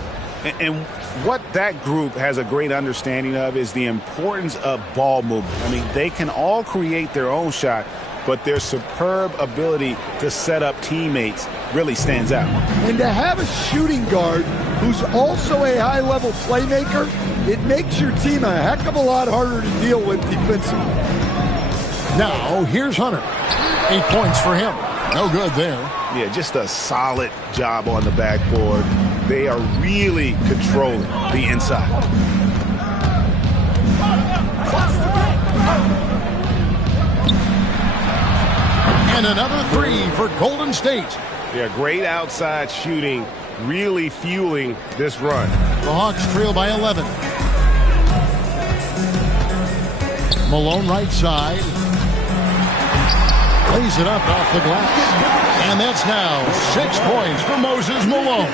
And what that group has a great understanding of is the importance of ball movement. I mean, they can all create their own shot, but their superb ability to set up teammates really stands out. And to have a shooting guard who's also a high-level playmaker, it makes your team a heck of a lot harder to deal with defensively. Now, here's Hunter. 8 points for him. No good there. Yeah, just a solid job on the backboard. They are really controlling the inside. And another 3 for Golden State. Yeah, great outside shooting, really fueling this run. The Hawks trail by 11. Malone right side. Lays it up off the glass. And that's now 6 points for Moses Malone.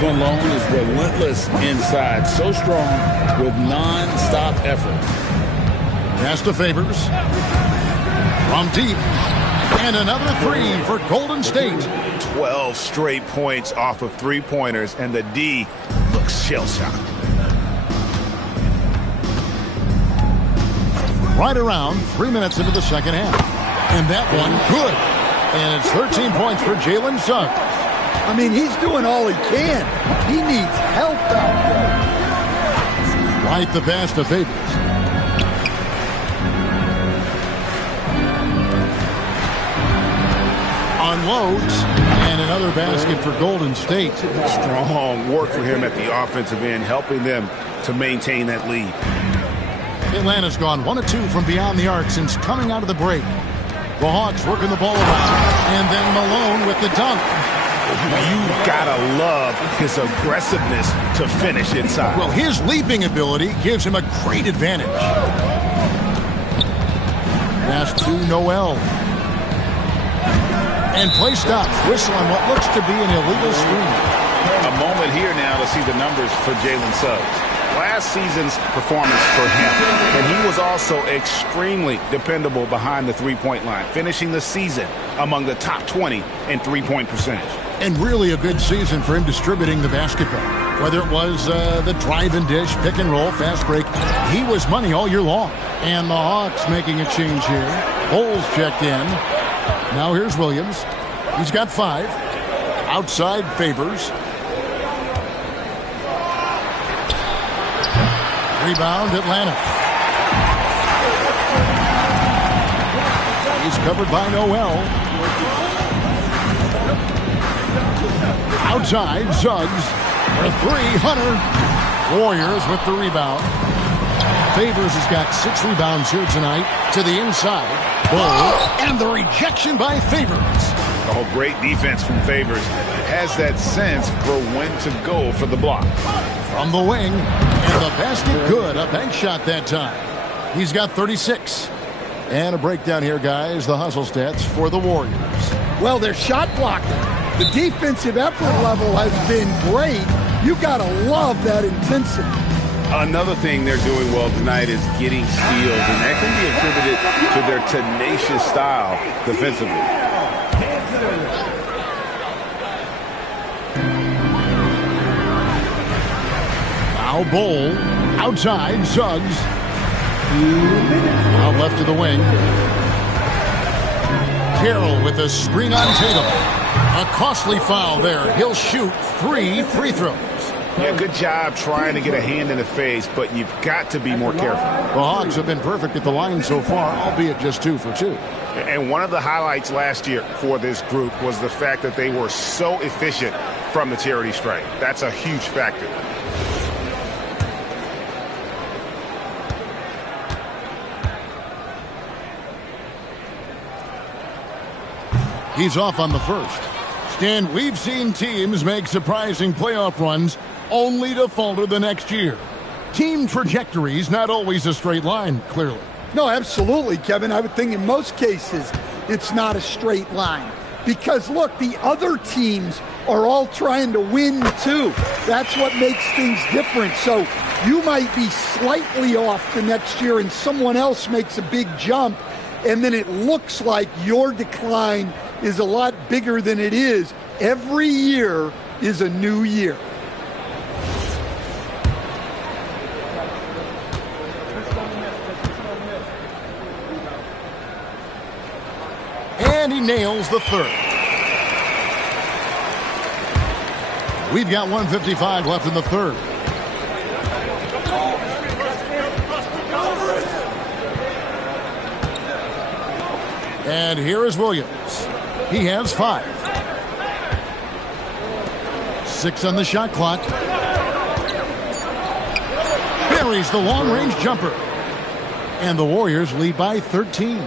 Malone is relentless inside, so strong with non-stop effort. Pass to Favors. From deep. And another 3 for Golden State. 12 straight points off of three-pointers, and the D looks shell-shocked. Right around 3 minutes into the second half. And that one, good. And it's 13 points for Jalen Suggs. I mean, he's doing all he can. He needs help out there. Right the pass to Favors. Unloads. And another basket for Golden State. Strong work for him at the offensive end, helping them to maintain that lead. Atlanta's gone 1 of 2 from beyond the arc since coming out of the break. The Hawks working the ball around. And then Malone with the dunk. You've got to love his aggressiveness to finish inside. Well, his leaping ability gives him a great advantage. Pass to Noel. And play stops. Whistle on what looks to be an illegal screen. A moment here now to see the numbers for Jalen Suggs. Last season's performance for him, and he was also extremely dependable behind the three-point line, finishing the season among the top 20 in three-point percentage. And really a good season for him distributing the basketball. Whether it was the drive and dish, pick and roll, fast break, he was money all year long. And the Hawks making a change here. Holes checked in. Now here's Williams. He's got 5. Outside Favors. Rebound Atlanta. He's covered by Noel. Outside Suggs. For 3, Hunter. Warriors with the rebound. Favors has got 6 rebounds here tonight. To the inside. Bull. And the rejection by Favors. Oh, great defense from Favors. Has that sense for when to go for the block. From the wing. And the basket good. A bank shot that time. He's got 36. And a breakdown here, guys. The hustle stats for the Warriors. Well, they're shot blocking. The defensive effort level has been great. You got to love that intensity. Another thing they're doing well tonight is getting steals, and that can be attributed to their tenacious style defensively. Now Bull. Outside, Suggs. Out left to the wing. Carroll with a screen on Tatum. A costly foul there. He'll shoot 3 free throws. Yeah, good job trying to get a hand in the face, but you've got to be more careful. The Hawks have been perfect at the line so far, albeit just 2 for 2. And one of the highlights last year for this group was the fact that they were so efficient from the charity stripe. That's a huge factor. He's off on the first. Stan, we've seen teams make surprising playoff runs only to falter the next year. Team trajectory's not always a straight line, clearly. No, absolutely, Kevin. I would think in most cases it's not a straight line. Because, look, the other teams are all trying to win, too. That's what makes things different. So you might be slightly off the next year and someone else makes a big jump. and then it looks like your decline is a lot bigger than it is. Every year is a new year. And he nails the third. We've got 1:55 left in the third. And here is Williams. He has 5. 6 on the shot clock. Buries the long-range jumper. And the Warriors lead by 13.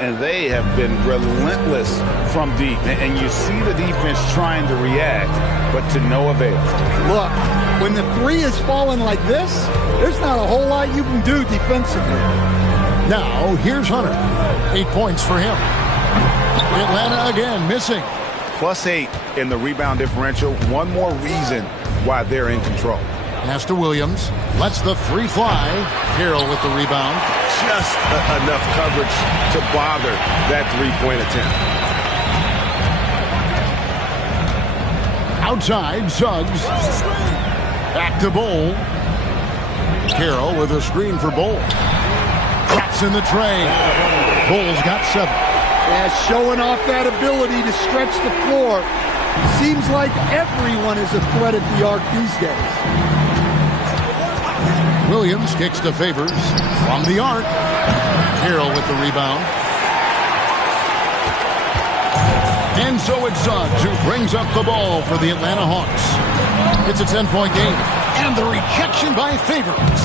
And they have been relentless from deep. And you see the defense trying to react, but to no avail. Look, when the three is falling like this, there's not a whole lot you can do defensively. Now, here's Hunter. 8 points for him. Atlanta again missing. +8 in the rebound differential. One more reason why they're in control. Pass to Williams. Lets the three fly. Carroll with the rebound. Just enough coverage to bother that three-point attempt. Outside, Suggs. Back to Bowl. Carroll with a screen for Bowl. Drops in the tray. Bowl's got 7. Yeah, showing off that ability to stretch the floor. Seems like everyone is a threat at the arc these days. Williams kicks to Favors from the arc. Carroll with the rebound. And so it's Suggs who brings up the ball for the Atlanta Hawks. It's a 10-point game. And the rejection by Favors.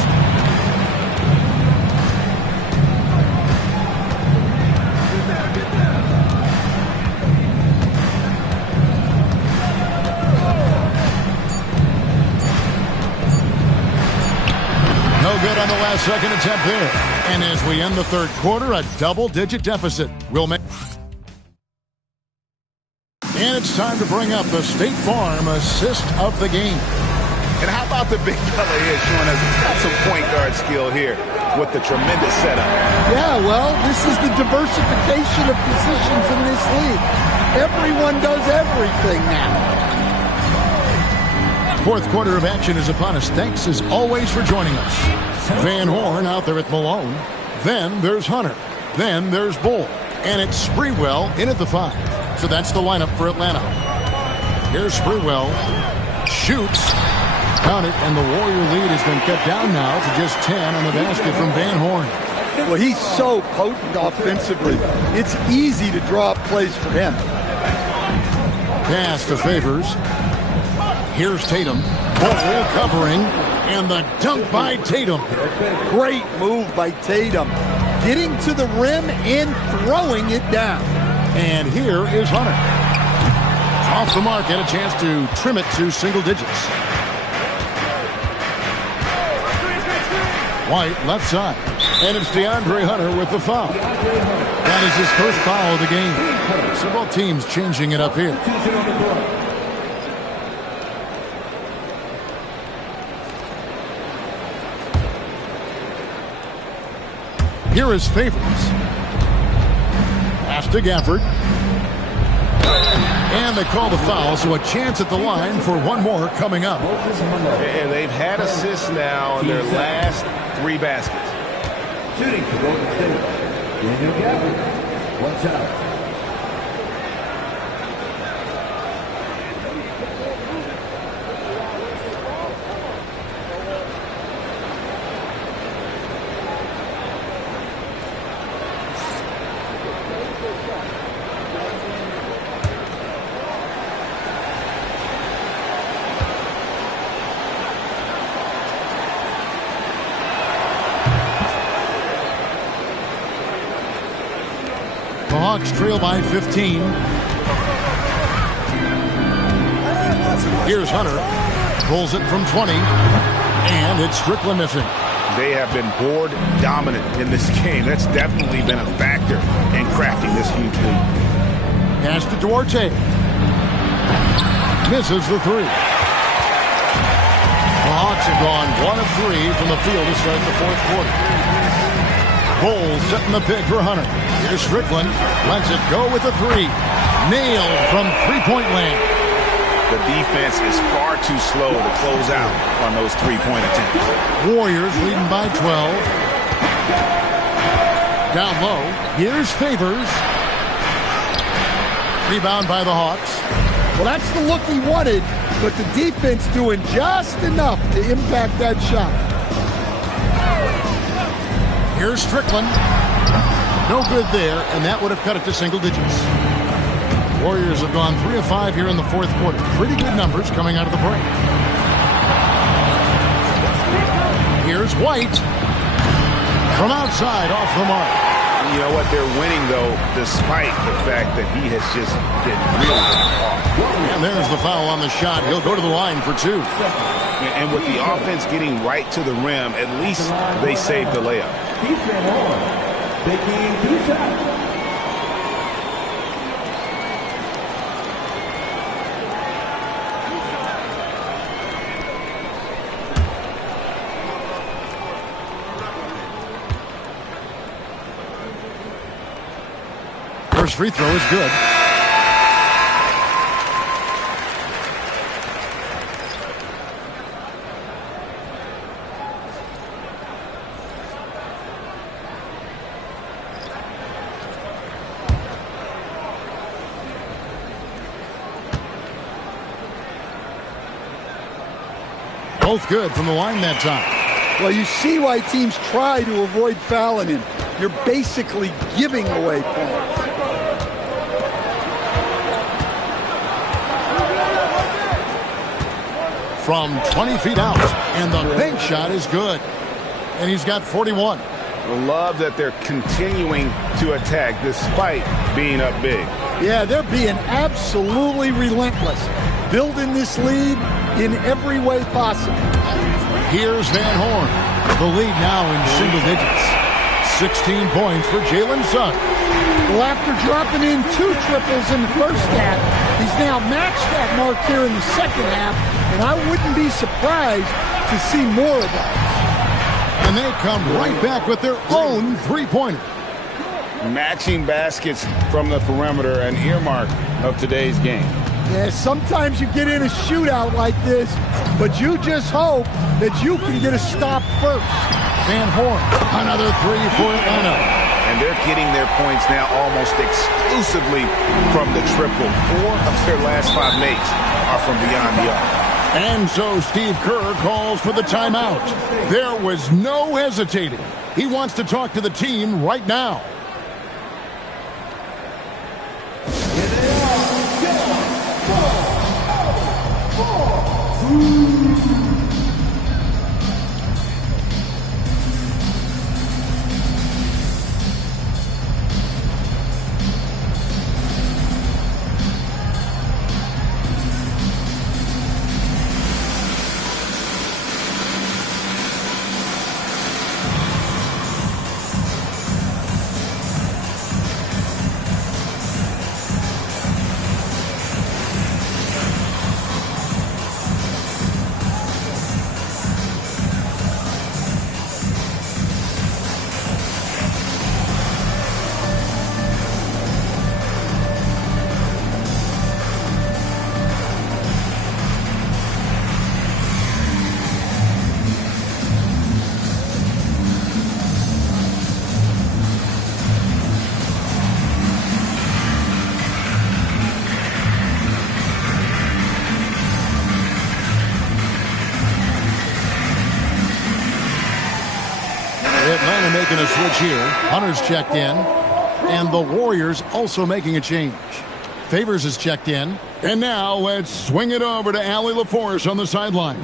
No good on the last second attempt there. And as we end the third quarter, a double-digit deficit will make. And it's time to bring up the State Farm assist of the game. And how about the big fella here showing us he's got some point guard skill here with the tremendous setup. Yeah, well, this is the diversification of positions in this league. Everyone does everything now. Fourth quarter of action is upon us. Thanks as always for joining us. Van Horn out there at Malone. Then there's Hunter. Then there's Bull. And it's Sprewell in at the 5. So that's the lineup for Atlanta. Here's Sprewell. Shoots. Count it. And the Warrior lead has been cut down now to just 10 on the basket from Van Horn. Well, he's so potent offensively. It's easy to draw up plays for him. Pass to Favors. Here's Tatum. Ball covering. And the dunk by Tatum. Great move by Tatum. Getting to the rim and throwing it down. And here is Hunter. Off the mark, had a chance to trim it to single digits. White, left side. And it's DeAndre Hunter with the foul. That is his first foul of the game. So both teams changing it up here. Here is Favors. Pass to Gafford. And they call the foul, so a chance at the line for one more coming up. And they've had assists now on their last 3 baskets. Shooting for Golden State. Daniel Gafford. Watch out. The Hawks trail by 15. Here's Hunter. Pulls it from 20. And it's Strickland missing. They have been board dominant in this game. That's definitely been a factor in crafting this huge lead. Pass to Duarte. Misses the 3. The Hawks have gone 1 of 3 from the field to start the fourth quarter. Bowles setting the pick for Hunter. Here's Strickland. Lets it go with a three. Nailed from three-point land. The defense is far too slow to close out on those three-point attempts. Warriors leading by 12. Down low. Here's Favors. Rebound by the Hawks. Well, that's the look he wanted, but the defense doing just enough to impact that shot. Here's Strickland. No good there, and that would have cut it to single digits. Warriors have gone 3 of 5 here in the fourth quarter. Pretty good numbers coming out of the break. Here's White. From outside, off the mark. You know what? They're winning, though, despite the fact that he has just been really off. And there's the foul on the shot. He'll go to the line for 2. And with the offense getting right to the rim, at least they saved the layup. Keith Van Horn taking 2 shots. First free throw is good. Both good from the line that time. Well, you see why teams try to avoid fouling him. You're basically giving away points. From 20 feet out, and the bank shot is good. And he's got 41. Love that they're continuing to attack despite being up big. Yeah, they're being absolutely relentless, building this lead in every way possible. Here's Van Horn. The lead now in single digits. 16 points for Jalen Suggs. Well, after dropping in 2 triples in the first half, he's now matched that mark here in the second half, and I wouldn't be surprised to see more of that. And they come right back with their own three-pointer. Matching baskets from the perimeter, an earmark of today's game. Yeah, sometimes you get in a shootout like this, but you just hope that you can get a stop first. Van Horn, another three for Atlanta. And they're getting their points now almost exclusively from the triple. 4 of their last 5 makes are from beyond the arc. And so Steve Kerr calls for the timeout. There was no hesitating. He wants to talk to the team right now. Atlanta making a switch here. Hunter's checked in. And the Warriors also making a change. Favors is checked in. And now let's swing it over to Allie LaForce on the sideline.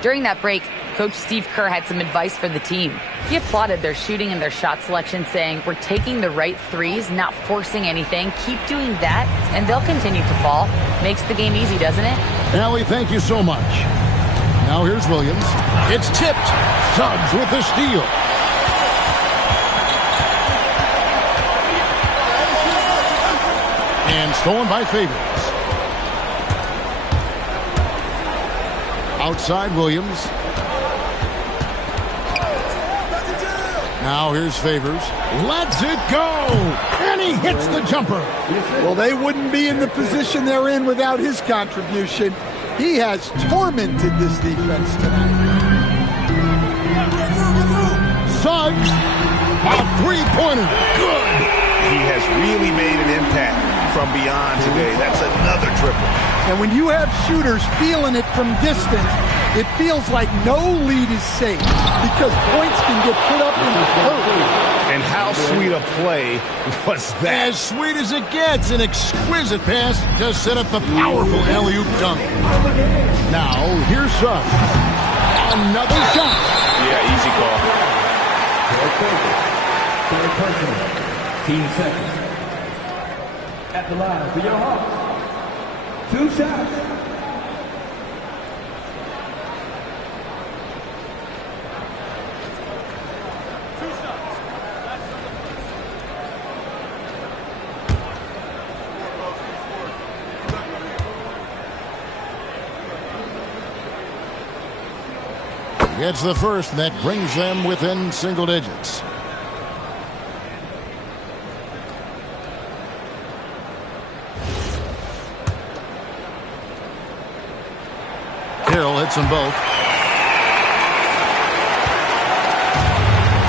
During that break, Coach Steve Kerr had some advice for the team. He applauded their shooting and their shot selection, saying, "We're taking the right threes, not forcing anything. Keep doing that, and they'll continue to fall." Makes the game easy, doesn't it? Allie, thank you so much. Now here's Williams. It's tipped. Suggs with the steal. And stolen by Favors. Outside Williams. Now here's Favors. Lets it go! And he hits the jumper. Well, they wouldn't be in the position they're in without his contribution. He has tormented this defense tonight. Suggs, a three-pointer. Good. He has really made an impact from beyond today. That's another triple. And when you have shooters feeling it from distance, it feels like no lead is safe because points can get put up in a hurry. And how sweet a play was that? As sweet as it gets, an exquisite pass to set up the powerful alley-oop dunk. Now, here's Suggs. Another shot. Yeah, easy call. Team seconds. At the line for your Hawks. 2 shots. Gets the first, and that brings them within single digits. Carroll hits them both.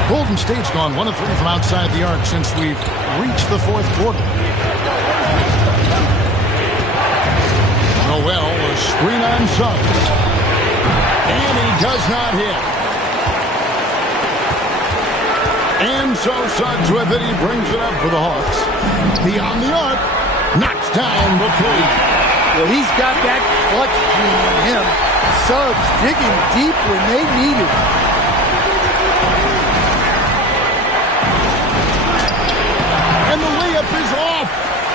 Golden State's gone 1 of 3 from outside the arc since we've reached the fourth quarter. Noel, a screen on Suggs. And he does not hit. And so Suggs with it. He brings it up for the Hawks. Beyond the arc. Knocks down the three. Well, he's got that clutch gene in him. Suggs digging deep when they need it. And the layup is off.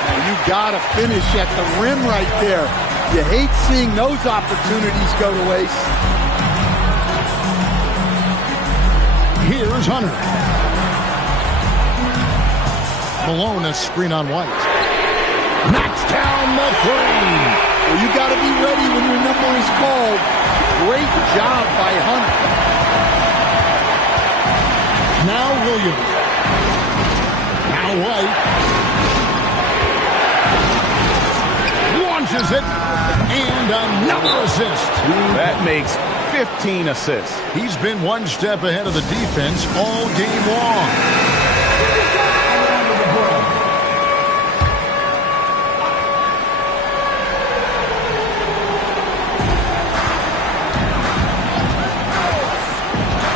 Now you got to finish at the rim right there. You hate seeing those opportunities go to waste. Here's Hunter. Malone, a screen on White. Knocks down the three. Well, you got to be ready when your number is called. Great job by Hunter. Now Williams. Now White. Launches it. And another assist. That makes 15 assists. He's been one step ahead of the defense all game long.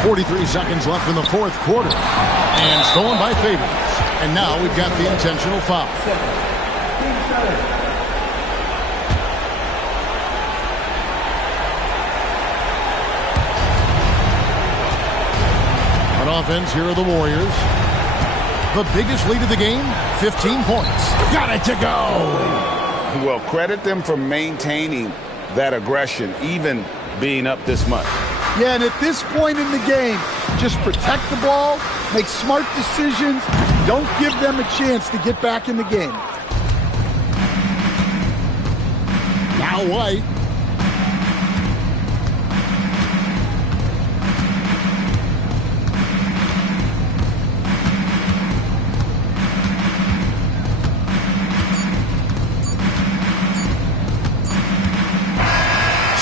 .43 seconds left in the fourth quarter. And stolen by Favors. And now we've got the intentional foul. On offense, here are the Warriors. The biggest lead of the game, 15 points. Got it to go. Well, credit them for maintaining that aggression, even being up this much. Yeah, and at this point in the game, just protect the ball, make smart decisions, don't give them a chance to get back in the game. Now White.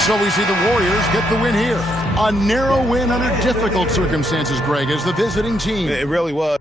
So we see the Warriors get the win here. A narrow win under difficult circumstances, Greg, as the visiting team. It really was.